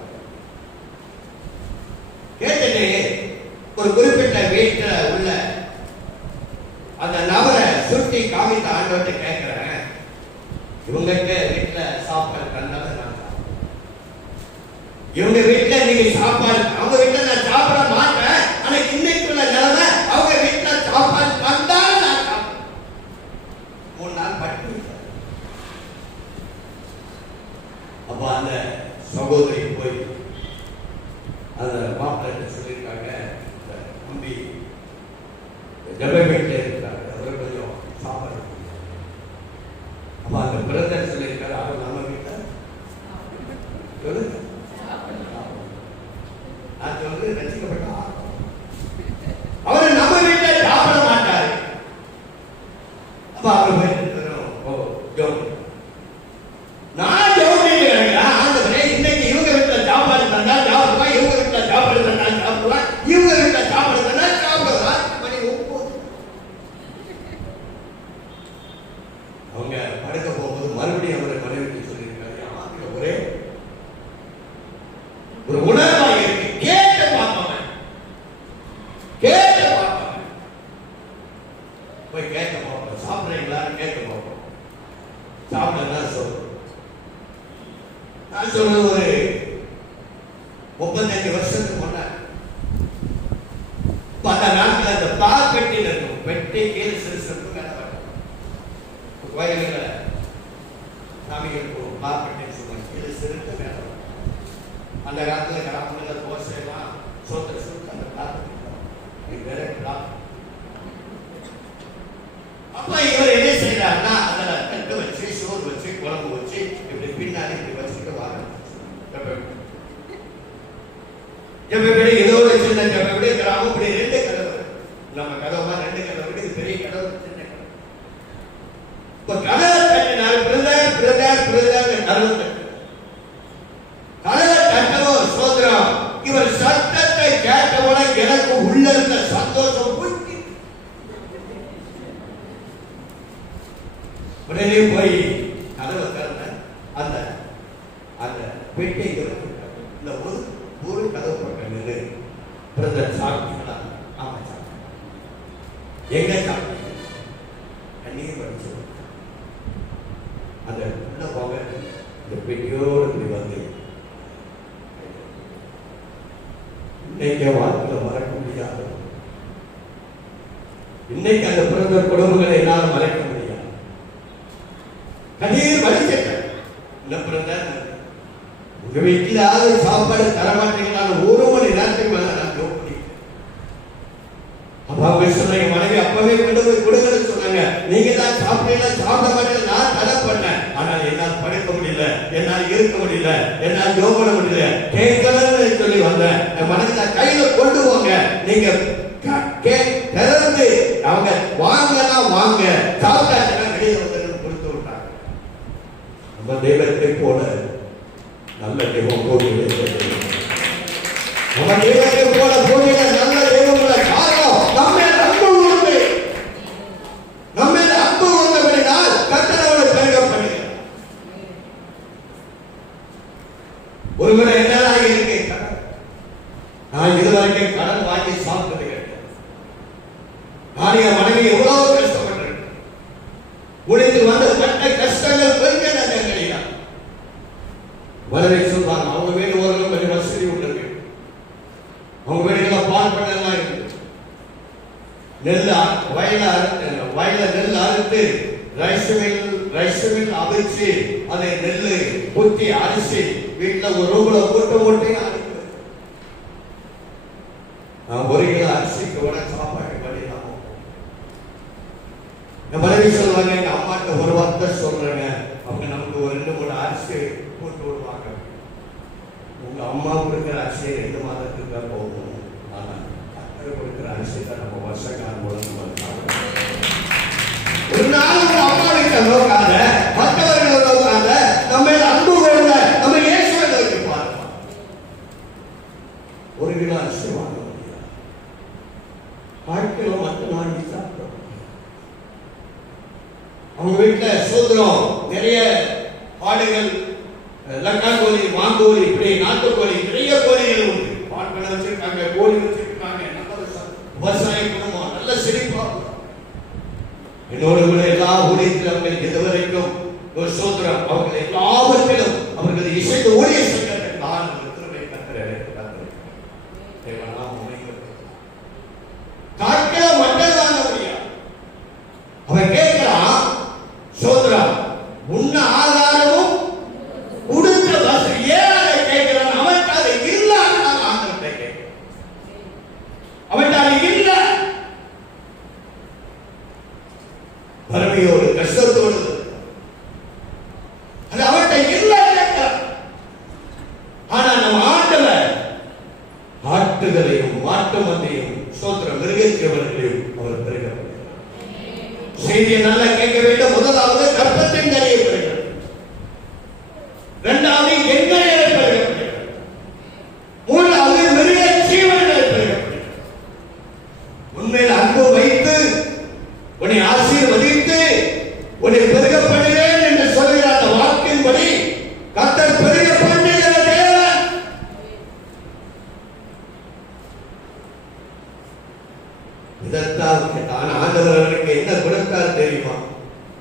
கேட்டுட்டு ஒரு குறிப்பிட்ட வீட்டில் உள்ள அந்த நபரை சுட்டி காமித்த ஆண்டவர்கிட்ட கேட்கிறேன், இவங்கிட்ட வீட்டுல சாப்பாடு கண்டாத நான் இவங்க வீட்டுல நீங்க சாப்பாடு, அவங்க வீட்டுல நான் சாப்பிட மாட்டேன். ஆனா இன்னைக்குள்ள நிலைமை அவங்க வீட்டுல சாப்பாடு கண்டாலும் நான் சாப்பிடுவேன். 3 நாள் பட்டு. அப்ப அந்த சகோதரி போய் அந்த மாப்பிள்ளை சொல்லியிருக்காங்க, தம்பி ஜப வீட்டில் இருக்கிறாங்க, அவர் கொஞ்சம் சாப்பாடு. அப்ப அந்த பிரதர் சொல்லியிருக்காரு, அவர் நம்ம வீட்டை சொல்லுங்க. நான் சொல்றது ரசிக்கப்பட்ட அவரு நம்ம வீட்டை சாப்பிட மாட்டாரு. அப்ப அவர் நான் ஜோதிக்கிறேன், ஆண்டவரே இன்னைக்கு இவங்க வீட்டுல சாப்பாடு தந்தா சாப்பிடுவா, இவங்க வீட்டுல சாப்பாடு தந்தா சாப்பிடுவா, இவங்க வீட்டுல சாப்பாடு தந்தா சாப்பிடுவா. மணி 9 அவங்க படுக்க போகும்போது மறுபடியும் அவரை மனைவிக்கு சொல்லியிருக்காரு, ஒரே ஒரு உணர்வா இருக்கு. கேட்டு பார்ப்பவன் போய் கேட்க பார்ப்போம், சாப்பிடுறீங்களான்னு கேட்க பார்ப்போம். சாப்பிடலாம் சொல்றோம். நான் சொல்றது ஒரு 35 வருஷத்துக்கு முன்னாடி. அந்த நாட்டில் அந்த பால் பெட்டியில் இருக்கும், பெட்டி கீழே சிறுசிறப்பு கோயில்கள சாமிகளுக்கு பால் பெட்டின்னு சொல்லுவாங்க, கீழே சிறுத்த மேலே. அந்த காலத்தில் கிராமங்களில் தோசைலாம் சோத்த சுட்டு அந்த பால் வேற. அப்ப இவர் என்ன செய்யறாருன்னா, அதில் தட்டு வச்சு சோறு வச்சு குழம்பு வச்சு இப்படி பின்னாடி இப்படி வச்சுட்டு வாங்க. ஏதோ ஒரு சின்ன இப்படி 2 கதவு, நம்ம கதவுமா 2 கதவு இருக்கு, இது பெரிய கதவு, சின்ன கதவு. இப்ப கதவை தட்டினார், பிரதர் பிரதர் பிரதர் கதவு தட்டு. கதவை தட்டவும் சோதரம், இவர் சத்தத்தை கேட்டவுடன் எனக்கு உள்ள இருந்த சந்தோஷம் போய் உடனே போய் கதவை திறந்த அந்த அந்த பெட்டை இந்த ஒரு கதவு பக்கம் நின்று பிரதர் சாப்பிட்டீங்களா? ஆமா சாப்பிட்டேன். எங்க சாப்பிட்டீங்க? கண்ணீர் வடிச்சு அந்த உள்ள போக இந்த பெட்டியோடு இப்படி வந்து இன்னைக்கு வாழ்க்கையில் மறக்க முடியாது. இன்னைக்கு அந்த பிறந்த குடும்பங்களை என்னாலும் மறைக்க முடியாது. கண்ணீர் வடிச்சிட்ட உங்க வீட்டில் யாரு சாப்பாடு தரமாட்டீங்கன்னு 1 மணி நேரத்துக்கு மேல நான் ஜோக் பண்ணிட்டேன். அப்ப அவங்க சொன்னாங்க, மனைவி அப்பவே கொண்டு போய் கொடுங்கன்னு சொன்னாங்க. நீங்க தான் சாப்பிடல, சாப்பிட மாட்டேன், நான் தடை பண்ணேன். ஆனால் என்னால் படுக்க முடியல, என்னால் இருக்க முடியல, என்னால் ஜோக் பண்ண முடியல, கேட்கலன்னு சொல்லி வந்தேன். என் மனைவி கையில கொண்டு போங்க, நீங்க திறந்து அவங்க வாங்கன்னா வாங்க, சாப்பிட்டாச்சுன்னா வெளியே வந்து கொடுத்து விட்டாங்க. நம்ம தெய்வத்தை போல நல்ல தெய்வம் பூமியில, நம்ம தெய்வத்தை போல பூமியில நல்ல தெய்வங்கள காரணம் நம்ம அன்பு உண்டு. நம்ம அன்பு உண்டபடினால் கர்த்தரோடு பெருக பண்ணுகிறார். ஒருமுறை என்னதான் இருக்கு, நான் இதுவரைக்கும் கடன் வாங்கி சாப்பிட்டது கேட்டேன். நான் என் மனைவி எவ்வளவு கஷ்டப்பட்டிருக்கேன். உழைத்து வந்து பட்ட கஷ்டங்கள் பெருங்க நகங்களியா வளரை சொல்றாங்க. அவங்க வீடு ஓரளவு கொஞ்சம் வசதி உள்ளது. அவங்க வீடுகள பால் பண்ணலாம் இருக்கு. நெல் வயல நெல் அறுத்து ரைஸ் மில் அவிச்சு அதை நெல் குத்தி அரிசி வீட்டில் ஒரு ரூபா கூட்ட மூட்டை அனுப்பி 1 கிலோ அரிசிக்கு கூட சாப்பாடு பண்ணிடலாம். மனைவி சொல்லுவாங்க, எங்க அம்மாட்ட ஒரு வார்த்தை சொல்றேங்க, அவங்க நமக்கு ஒரு 2-3 அரிசி போட்டு விடுவாங்க. உங்க அம்மா கொடுக்குற அரிசியை 2 மாதத்துக்கு தான் போகும். ஆனா கர்த்தர் கொடுக்குற அரிசி தான் நம்ம வருஷக்காலம் போல ஒரு நாள் உங்க அம்மா வீட்டை நோக்காத, மற்றவர்களை நோக்காத, நம்ம அன்பு கொண்ட நம்ம இயேசுவை நோக்கி பாருங்க. 1 கிலோ அரிசி வாங்க முடியாது, 1/4 கிலோ மட்டும் வாங்கி சாப்பிடும். அவங்க வீட்டுல சோதரம் நிறைய ஆடுகள், லக்காங்கோழி, மாங்கோழி, இப்படி நாட்டுக்கோழி, நிறைய கோழிகள் உண்டு. பால் பண்ண வச்சிருக்காங்க, கோழி வச்சிருக்காங்க. விவசாய குடும்பம் நல்ல செழிப்பா. என்னோட கூட எல்லா ஊழியர்களும் இதுவரைக்கும் ஒரு சோதரம் அவர்கள் எல்லாவற்றிலும் அவர்கள் இசைந்து ஊழிய செய்வதற்கு நான் திருவை கத்துறேன். காட்டில மக்கள் வாங்க முடியாது. அவன் கேட்கிறான், சோதரம் உன்ன ஆதாரமும் உடுத்த வசதி ஏன் அதை கேட்கிறான்? அவன் அதை இல்லாத ஆண்டவத்தை கேட்கிறான். அவன் அதை இல்ல வறுமையோடு கஷ்டத்தோடு அது அவன்கிட்ட இல்ல கேட்கிறான். ஆனா நம்ம ஆண்டவர் ஆட்டுகளையும் மாட்டு மந்தையும் சோத்திர மிருகத்தவர்களையும் அவர் பெறுகிறார். செய்தியை நல்லா கேட்க வேண்டும். முதலாவது கர்ப்பத்தின் கரையை பெறுகிறார், 2வது எண்ணெயை பெறுகிறார், 3வது மிருக ஜீவன்களை பெறுகிறார். உண்மையில் அன்பு வைத்து உன்னை ஆசீர்வதித்து உன்னை பெருக பண்ணுகிறேன் என்று சொல்கிற அந்த வாக்கின்படி கர்த்தர் பெருக பண்ணுகிற தேவன். இதற்காக ஆண்டவர் அவருக்கு என்ன கொடுத்தார் தெரியுமா?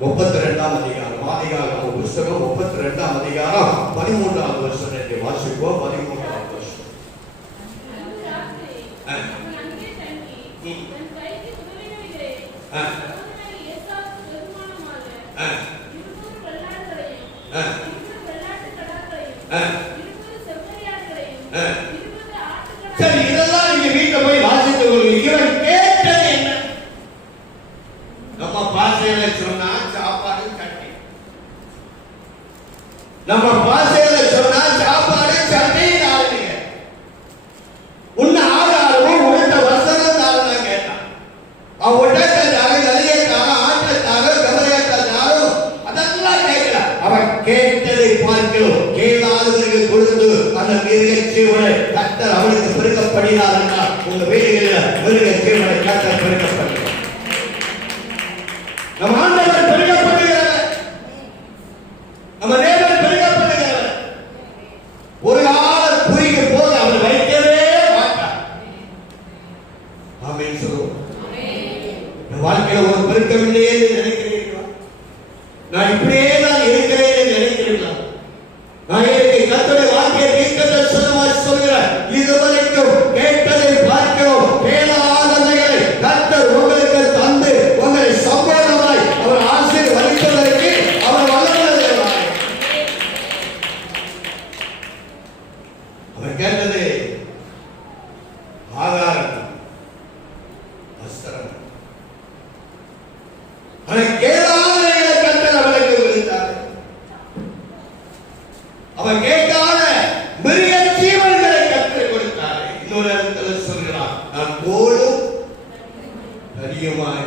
32ஆம் அதிகாரம், ஆதிகாகமம் புத்தகம் 32ஆம் அதிகாரம் 13வது வசனத்தை வாசிப்போம். 13வது வசனம். சரி, இதெல்லாம் நீங்க வீட்டுல போய் வாசித்து கொள்ளுங்க. இவன் கேட்டது என்ன? நம்ம பாசையில சொன்னா சாப்பாடு சட்னி, நம்ம பாசையில சொன்னா சாப்பாடு சட்னி. உன்ன ஆதாரமும் உன்ன வசனம் உங்க வீடுகளில் மிருக ஜீவனை கர்த்தர் பெருக பண்ணுகிறார். நம் ஆண்டவர் பெருக பண்ணுகிறார். நம்ம தேவன் பெருக பண்ணுகிறார். ஒரு காலம் குறுகிய போது அவர் வைக்கவே மாட்டார். ஆமென் சொல்லுவோம். வாழ்க்கையில் ஒரு பெருக்கவில்லையே நினைக்கிறீர்களா? நான் இப்படியே தான் இருக்கிறேன் நினைக்கிறீர்களா? நான் எனக்கு கர்த்தருடைய வார்த்தையை தீர்க்கதரிசனமாய் சொல்கிறேன். இதுவரைக்கும் கேட்டதை பார்க்கிறோம். கேளாதவைகளை கர்த்தர் உங்களுக்கு தந்து உங்களை சம்பூர்ணமாய் அவர் ஆசீர்வதிப்பதற்கு அவர் வல்லவராய். அவர் கேட்டது ஆகாரம், வஸ்திரம். அவர் கேளாதவைகளை கர்த்தர் அவருக்கு கொடுத்தார். அவர் கேட்காத மிருக ஜீவன்களை கற்றுக் கொடுத்தார். இன்னொரு இடத்துல சொல்கிறார், நான் கோலும் தடியுமாய்.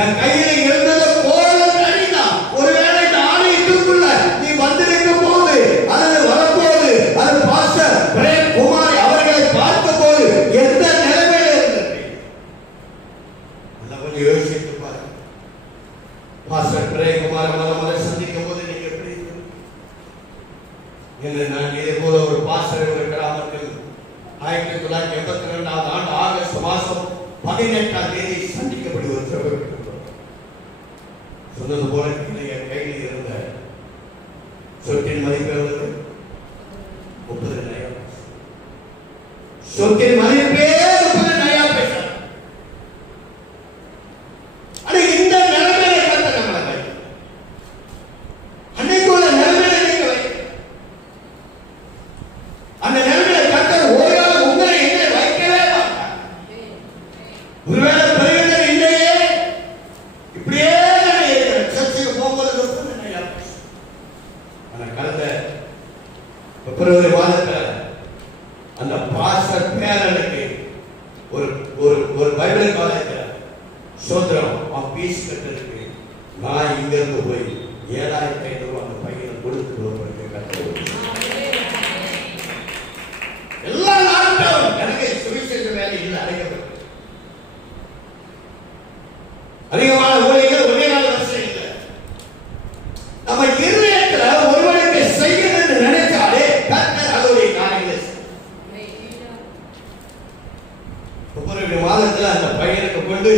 என் கையில இருந்தது கோலும் தடிதான். ஒருவேளை இந்த ஆலயத்துக்குள்ள நீ வந்திருக்கும் போது அல்லது வரப்போது அது பாஸ்டர் பிரேம் குமார் அவர்களை பார்த்த போது எந்த நிலைமையில இருந்தது? அதை கொஞ்சம் யோசித்து பாருங்க. பாஸ்டர் பிரேம் குமார் முதல் சந்திக்கும் போது நீங்க எப்படி என்று நான் இதே போல ஒரு பாஸ்டர் ஒரு கிராமத்தில் 1982 ஆண்டு ஆகஸ்ட் மாதம் 18ஆம் தேதி சந்திக்கப்படி ஒரு சபை சொன்னது போல என் கையில் இருந்த சொத்தின் மதிப்பு எவ்வளவு? 30 நயா. சொத்தின் மதிப்பே 30 நயா பைசா. ஆனா இந்த நிலைமையில கத்த நம்மளை வை. அன்னைக்கு உள்ள நிலைமையில நீங்க வை. அந்த நிலைமையில கர்த்தர் ஒரு நாள் உங்களை எங்கே வைக்கவே மாட்டார். ஒருவேளை பெரியவர் இல்லையே இப்படியே சர்ச்சுக்கு போகும்போது கடந்த பிப்ரவரி மாதத்தில் அந்த பாஸ்டர் பேரனுக்கு ஒரு ஒரு ஒரு பைபிள் காலேஜில் சோதரம் பீஸ் கட்டுறதுக்கு நான் இங்கிருந்து போய் 7,500 அந்த பையனை கொடுத்துட்டு வருவதற்கு கட்ட எல்லா நாட்களும் எனக்கு சுவிசேஷ வேலை இல்லை. அழைக்கப்பட்டு அதிகமான ஊழியர்கள் ஒரே நாள் வருஷம் இல்லை. நம்ம இருதயத்துல ஒருவனுக்கு செய்யணும்னு நினைச்சாலே கர்த்தர் அதோடைய காரியங்களை பிப்ரவரி மாதத்துல அந்த பையனுக்கு கொண்டு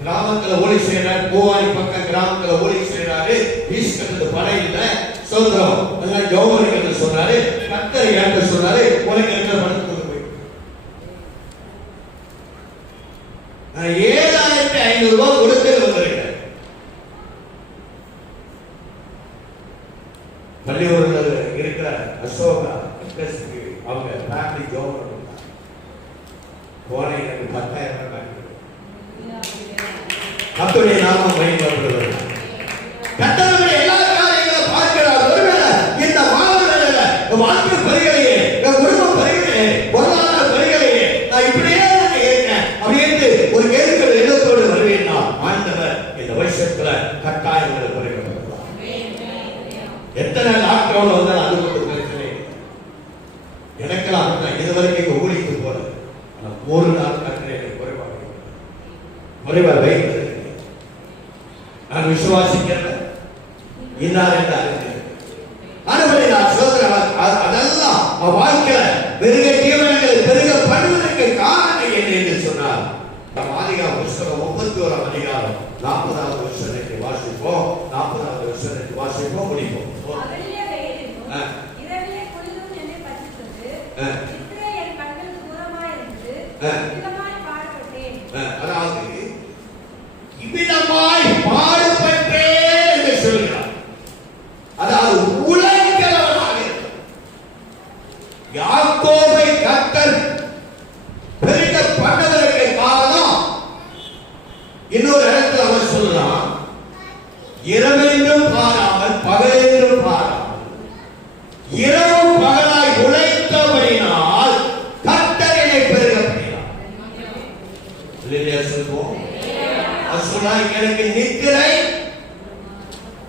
கிராமத்துல ஊழி செய்யறாரு. பூவாணி பக்கம் கிராமத்துல ஊழி செய்யறாரு. வீஸ் கட்டுறது பணம் இல்லை. சோதரம் அதெல்லாம் ஜோமரிகள் சொன்னாரு. கர்த்தர் என்கிட்ட சொன்னாரு, உனக்கு இருக்கிற பணத்தை கொண்டு போய் நான் 7,500 ரூபாய் கொடுத்து வந்திருக்கேன். பள்ளியூரில் இருக்கிற அசோகா அவங்க ஃபேமிலி ஜோமர் போன எனக்கு 10,000 ரூபாய். கர்த்தருடைய நாமம் மகிமைப்படுவது. கர்த்தருடைய எல்லா காரியங்களும் பார்க்கிறார். ஒருவேளை இந்த மாதங்களில் வாழ்க்கை பரிகளையே, குடும்பம் பரிகளையே, பொருளாதார பரிகளையே நான் இப்படியே இருக்கேன் அப்படின்னு ஒரு கேள்விகள் எண்ணத்தோடு வருவேன்னா ஆண்டவர் இந்த வருஷத்துல கட்டாயங்களை குறைக்கப்படுவார். எத்தனை லாக்டவுன் வந்தாலும் அது ஒரு பிரச்சனை. எனக்கெல்லாம் இதுவரைக்கும் ஊழிக்கு போறது ஒரு நாள் கட்டளை குறைவாக வைக்கிறது நான் விசுவாசிக்கிறேன். இன்னார் என்று அறிந்தேன். ஆனவரை நான் சொல்கிறேன், அதெல்லாம் வாழ்க்கையில பெருக ஜீவனங்களை பெருக பண்ணுவதற்கு காரணம் என்ன என்று சொன்னார். ஆதிகாரம் புஸ்தகம் 31ஆம் அதிகாரம் 40வது வசனத்தை வாசிப்போம். 40வது வசனத்தை வாசிப்போம், முடிப்போம். அதாவது இவ்விதமாய் பாடுபட்டேன் என்று சொல்கிறார். அதாவது உலகளவனாக யாக்கோபை கர்த்தர் பெருக பண்ணதற்கு காரணம் இன்னொரு இடத்துல அவர் சொல்றான், இரவென்றும் பாராமல் பகலென்றும் பாராமல் இரவும் பகலாய் உழைத்தபடினால் கர்த்தர் என்னை பெருக பண்ணினார். சொல்லுவோம், எனக்கு நித்திரை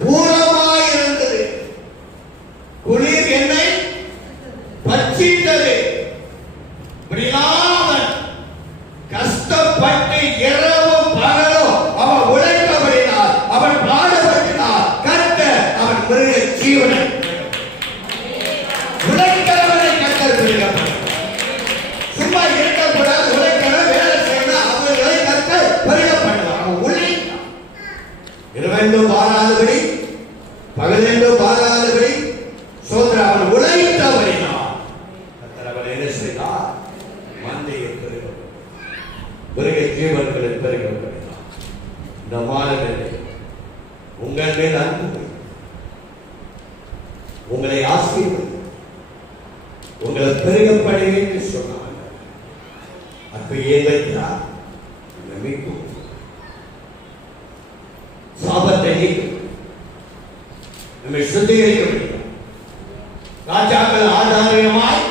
பூரமாய் இருந்தது, குளிர் என்னை பட்சித்தது. இப்படிலாம் இரவென்றும் பாராதபடி பகலென்றும் பாராதபடி சோதரன் அவன் உழைத்தவரினார் கர்த்தர் அவன் என்ன செய்தார்? மந்தையை பெருக பிறகு ஜீவன்களை பெருகப்படினார். இந்த மாதத்திலே உங்கள் மேல் அன்பு உங்களை ஆசீர்வதி உங்களை பெருகப்படுவேன் என்று சொன்னாங்க. அப்ப ஏன் வைக்கிறார்? மீட்கும் சாபத்தை நீக்கும் நம்மை சுத்திகரிக்க முடியும். ராஜாக்கள் ஆதாரியமாய்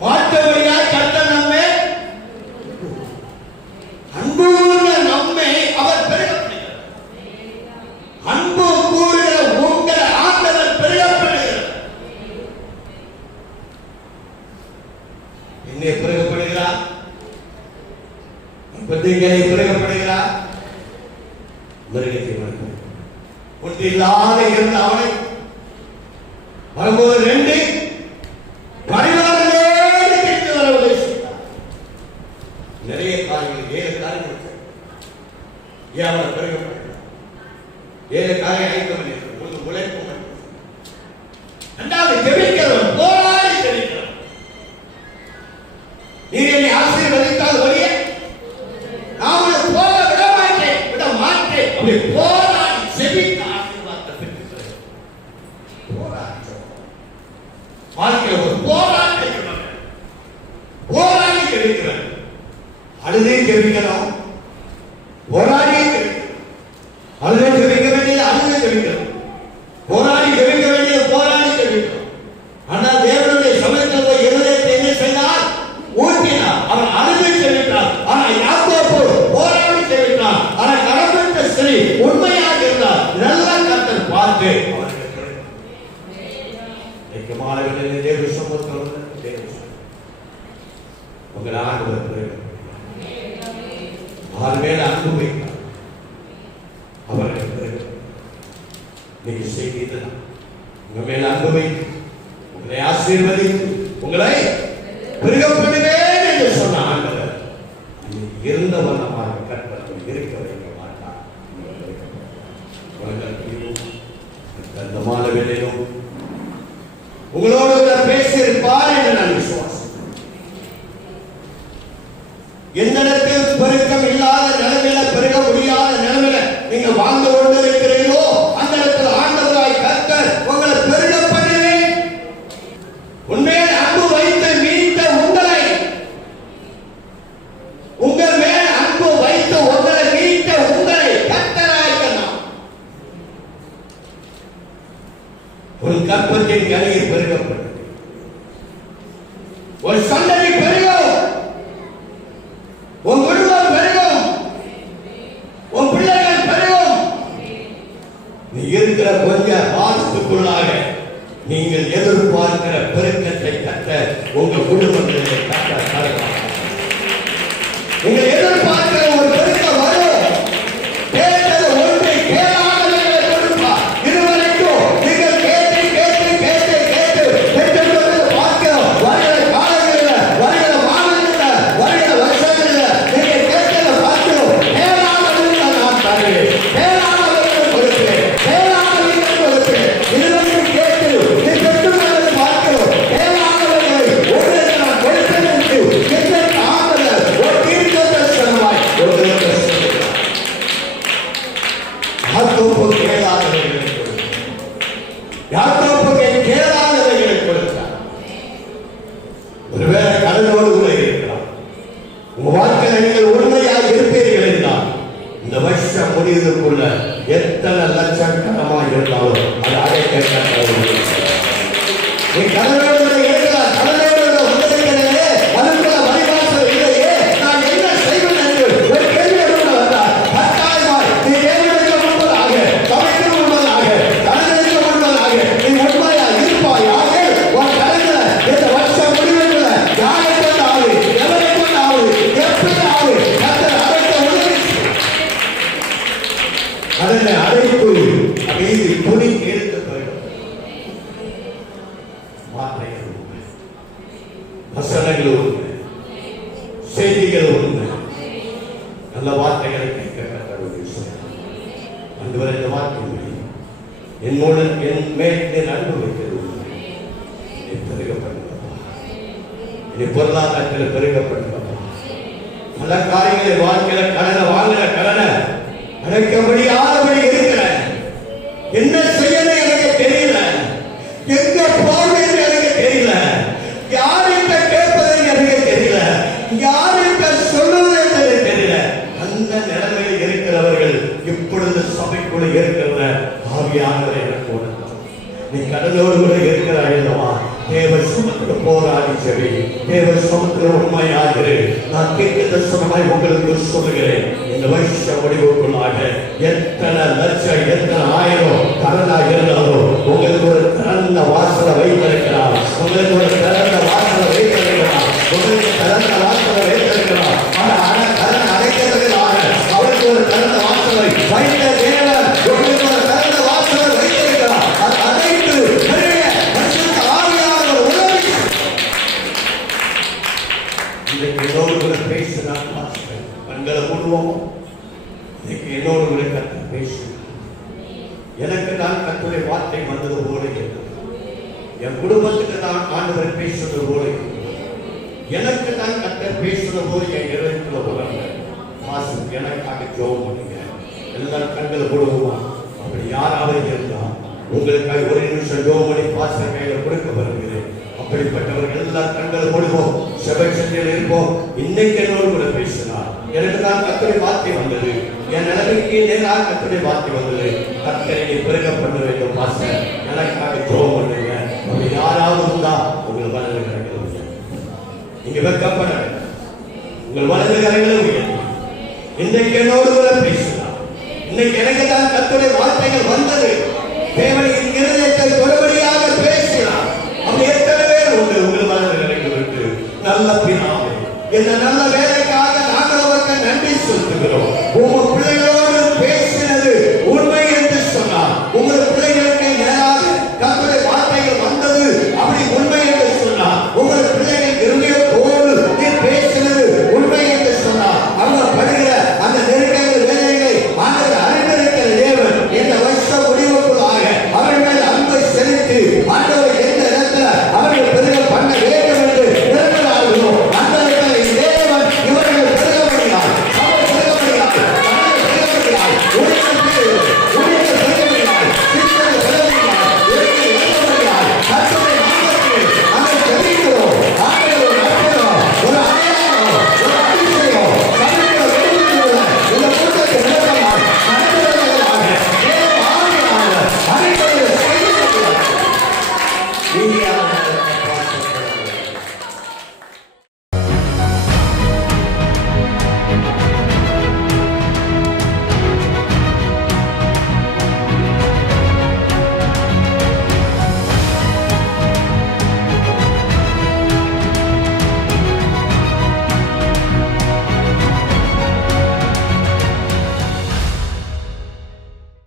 மாற்றபடியாய் கர்த்தர் நம்மை அன்பு கூர்ந்த நம்மை அவர் பெருகப்படுகிறார். அன்பு கூறுகிற உங்கள் ஆண்டவர் பெருகப்படுகிறார். என்னை பெருகப்படுகிறார், இப்பதிகளை பெருகப்படுகிறார். மிருகத்தை ஒன்று இல்லாத இருந்த அவனை வரும்போது 2 பரிவாரங்களோடு கேட்டு வர உதவித்தார். நிறைய காரியங்கள் 7 காரியங்கள் ஏன் அவனை பெருகப்படுகிறார்? 7 காரியம் ஐந்தவன் ஒன்று உழைப்பு, இரண்டாவது ஜெபிக்கிறவன், போராடி ஜெபிக்கிறவன். நீர் என்னை ஆசீர்வதித்தால் வழிய நான் உன்னை போக விட மாட்டேன் அப்படி போராடி ஜெபித்த ஆசீர்வாதத்தை பெற்றுக்கிறது. போராடி வாழ்க்கையில் ஒரு போராடி ஜெபிக்கிறேன். அழுதே ஜெபிக்கிறோம், போராடியே ஜெபிக்கிறோம். அழுதே ஜெபிக்க வேண்டியது அழுதே ஜெபிக்கிறோம், போராடி ஜெபிக்க வேண்டியது போராடி ஜெபிக்கிறோம். ஆனால் தேவனுடைய சமயத்தில் போய் இருதயத்தை என்ன செய்தார்? ஊற்றினார். அவன் அழுதே ஜெபித்தார். ஆனால் யாக்கோபு போராடி ஜெபித்தார். ஆனால் கடவுளுக்கு சரி உண்மையாக இருந்தார். நல்ல கர்த்தர் பார்த்து அவருக்கு மாணவர்களின் தேவ சமூகத்தோடு உங்கள் ஆண்டவர் அவர் மேல அன்பு வைத்தார். அவர்கள் நீங்க செய்தீர்கள் உங்க மேல அன்பு வைத்து உங்களை ஆசீர்வதித்து உங்களை பெருகப்படுவேன் என்று சொன்ன ஆண்டவர் இருந்த வண்ணமாக கற்பனை இருக்க வைக்க மாட்டார். அந்த மாணவர்களிலும் உங்களோடு பேசியிருப்பார் என்று நான் விசுவாசம். எந்த இடத்தில் பெருக்கம் இல்லாத நிலைமையில பெருக முடியாத நிலைமையில நீங்க வாழ்ந்து கொண்டு இருக்கிறீர்களோ அந்த இடத்துல ஆண்டவராய் கர்த்தர் உங்களை பெருக பண்ணுவேன். உண்மையில் அன்பு வைத்து மீட்ட உங்களை உங்கள் மேல் அன்பு வைத்து உங்களை மீட்ட உங்களை கர்த்தராயிருக்கலாம். ஒரு கற்பத்தின் கலையை பெருகப்படும், ஒரு சந்ததி பெருகும், உன் குடும்பம் பெருகும், உன் பிள்ளைகள் பெருகும். நீ இருக்கிற கொஞ்ச மாதத்துக்குள்ளாக நீங்கள் எதிர்பார்க்கிற பெருக்கத்தை கட்ட உங்க குடும்பத்திலே கட்ட தரலாம். நீங்கள் எதிர்பார்க்கிற ஒரு பெருக்கம் வரும். கேட்டது ஒன்றை கேளாதவர்களை கொடுப்பார். இதுவரைக்கும் நீங்கள் கேட்டு கேட்டு கேட்டு கேட்டு பெற்றுக்கொண்டு பார்க்கிறோம். வருகிற காலங்களில், வருகிற மாதங்களில், வருகிற வருஷங்களில் நீங்கள் கேட்டதை பார்க்கிறோம். கேளாதவர்கள் நான் தருவேன், கேளாதவர்கள் கொடுப்பேன், கேளாதவர்கள் கொடுப்பேன். இதுவரைக்கும் கேட்டு நீ பெற்றுக்கொண்டதை பார்க்கிறோம். கேளாதவர்களை உங்களுக்கு நான் கொடுப்பேன் என்று எங்களுக்கு ஆண்டவர் ஒரு தீர்க்கதரிசனமாய் உங்களுக்கு சொல்கிறார். யாக்கோபு கேளாதவர்களை கொடுத்தார். யாக்கோபுக்கு கேளாதவர்களை கொடுத்தார். ஒருவேளை கடனோடு கூட இருக்கலாம். உங்க வாழ்க்கையில் நீங்கள் உண்மையாக இருப்பீர்கள் என்றால் இந்த வருஷம் முடிவதற்குள்ள எத்தனை லட்சக்கணமாக இருந்தாலும் அது அடைக்க நீ கடனோடு இருக்கலாம். கடனோடு உதவிகளே அதுக்குள்ள வழிபாடு இல்லையே நான் என்ன செய்வேன் என்று ஒரு கேள்வி எடுத்து வந்தார். கட்டாயமாய் நீ தேவனுக்கு முன்பதாக சபைக்கு முன்பதாக கடனுக்கு முன்பதாக நீ உண்மையாக இருப்பாயாக. உன் கடன்களை இந்த வருஷம் முடிவுல யாரை கொண்டு ஆகு, எவரை கொண்டு ஆகு, எப்படி ஆகு கர்த்தர் அடைக்க உதவி அதனை அடைப்பு மீது துணி எடுத்து வார்த்தைகள் உண்மை, வசனங்கள் உண்மை, செய்திகள் உண்மை, நல்ல வார்த்தைகளை கேட்க ஆண்டவரே, இந்த வார்த்தை என்னோடு என் மேல் நீர் அன்பு வைக்கிறது என்னை பெருகப்படுகிறப்பா, என்னை பொருளாதாரத்தில் பெருகப்படுகிறப்பா, பல காரியங்களை வாழ்க்கையில கடனை வாங்குற கடனை அடைக்க முடியாதபடி இருக்கிற, என்ன செய்யணும் எனக்கு தெரியல, எங்க போறது எனக்கு தெரியல, யார்கிட்ட கேட்பது எனக்கு தெரியல, யார்கிட்ட சொல்லுவது எனக்கு தெரியல. அந்த நிலைமையில் இருக்கிறவர்கள் இப்பொழுது சபைக்குள்ள இருக்கிற ஆவியானவரை எனக்கு உணர்ந்தார். நீ கடலோடு கூட இருக்கிறாய் அல்லவா? தேவ சமத்துல போராடி சரி, தேவ சமத்துல உண்மையாகிரு. நான் கேட்க தரிசனமாய் உங்களுக்கு சொல்லுகிறேன், இந்த வருஷ முடிவுக்குள்ளாக எத்தனை லட்சம் எத்தனை ஆயிரம் கடனாக இருந்தாலும் உங்களுக்கு ஒரு திறந்த வாசலை வைத்திருக்கிறார், உங்களுக்கு ஒரு திறந்த வாசலை வைத்திருக்கிறார், உங்களுக்கு திறந்த வாசலை வைத்திருக்கிறார். கடனை அடைக்கிறதுக்காக அவருக்கு ஒரு திறந்த வாசலை வைத்த தேவன் உங்களுக்கு ஒரு திறந்த வாசலை வைத்திருக்கிறார். அடைத்து பெரிய மனுஷனுக்கு ஆவியான ஒரு உணர்வு இன்றைக்கு என்னோடு கூட பேசினார். கண்களை மூடுவோம். இன்னைக்கு என்னோடு கூட கர்த்தர் பேசினார். எனக்கு தான் கர்த்தருடைய வார்த்தை வந்தது போல இருந்தது. என் குடும்பத்துக்கு தான் ஆண்டவர் பேசுவது போல இருந்தது. எனக்கு தான் கர்த்தர் பேசுவது போல என் இதயத்துல உணர்ந்த பாசம். எனக்காக ஜெபம் பண்ணுங்க. எல்லாம் கண்களை மூடுவோமா? அப்படி யாராவது இருந்தா உங்களுக்காக ஒரு நிமிஷம் ஜெபம் பண்ணி பாசம் கையில கொடுக்க வருகிறேன். அப்படிப்பட்டவர்கள் எல்லாம் கண்களை மூடுவோம், செப சென்னையில் இருப்போம். இன்னைக்கு என்னோடு கூட பேசினார். எனக்கு தான் கர்த்தருடைய வார்த்தை வந்தது, என் நிலைமைக்கு நேராக கர்த்தருடைய வார்த்தை வந்தது. கர்த்தரை பெருக பண்ண வேண்டும் பாசம், எனக்காக ஜெபம் பண்ணுங்க. அப்படி யாராவது இருந்தா உங்கள் வலது கரங்களை நீங்க வெக்கப்பட வேண்டாம், உங்கள் வலது கரங்களை உயர்த்தி இன்னைக்கு என்னோடு கூட பேசினார். இன்னைக்கு எனக்கு தான் கர்த்தருடைய வார்த்தைகள் வந்தது. தேவனின் இருதயத்தை ஒருபடியாக பேசினார். அப்படி எத்தனை பேர் உண்டு உங்கள் வலது கரங்களை விட்டு நல்ல பிதாவே, என்ன நல்ல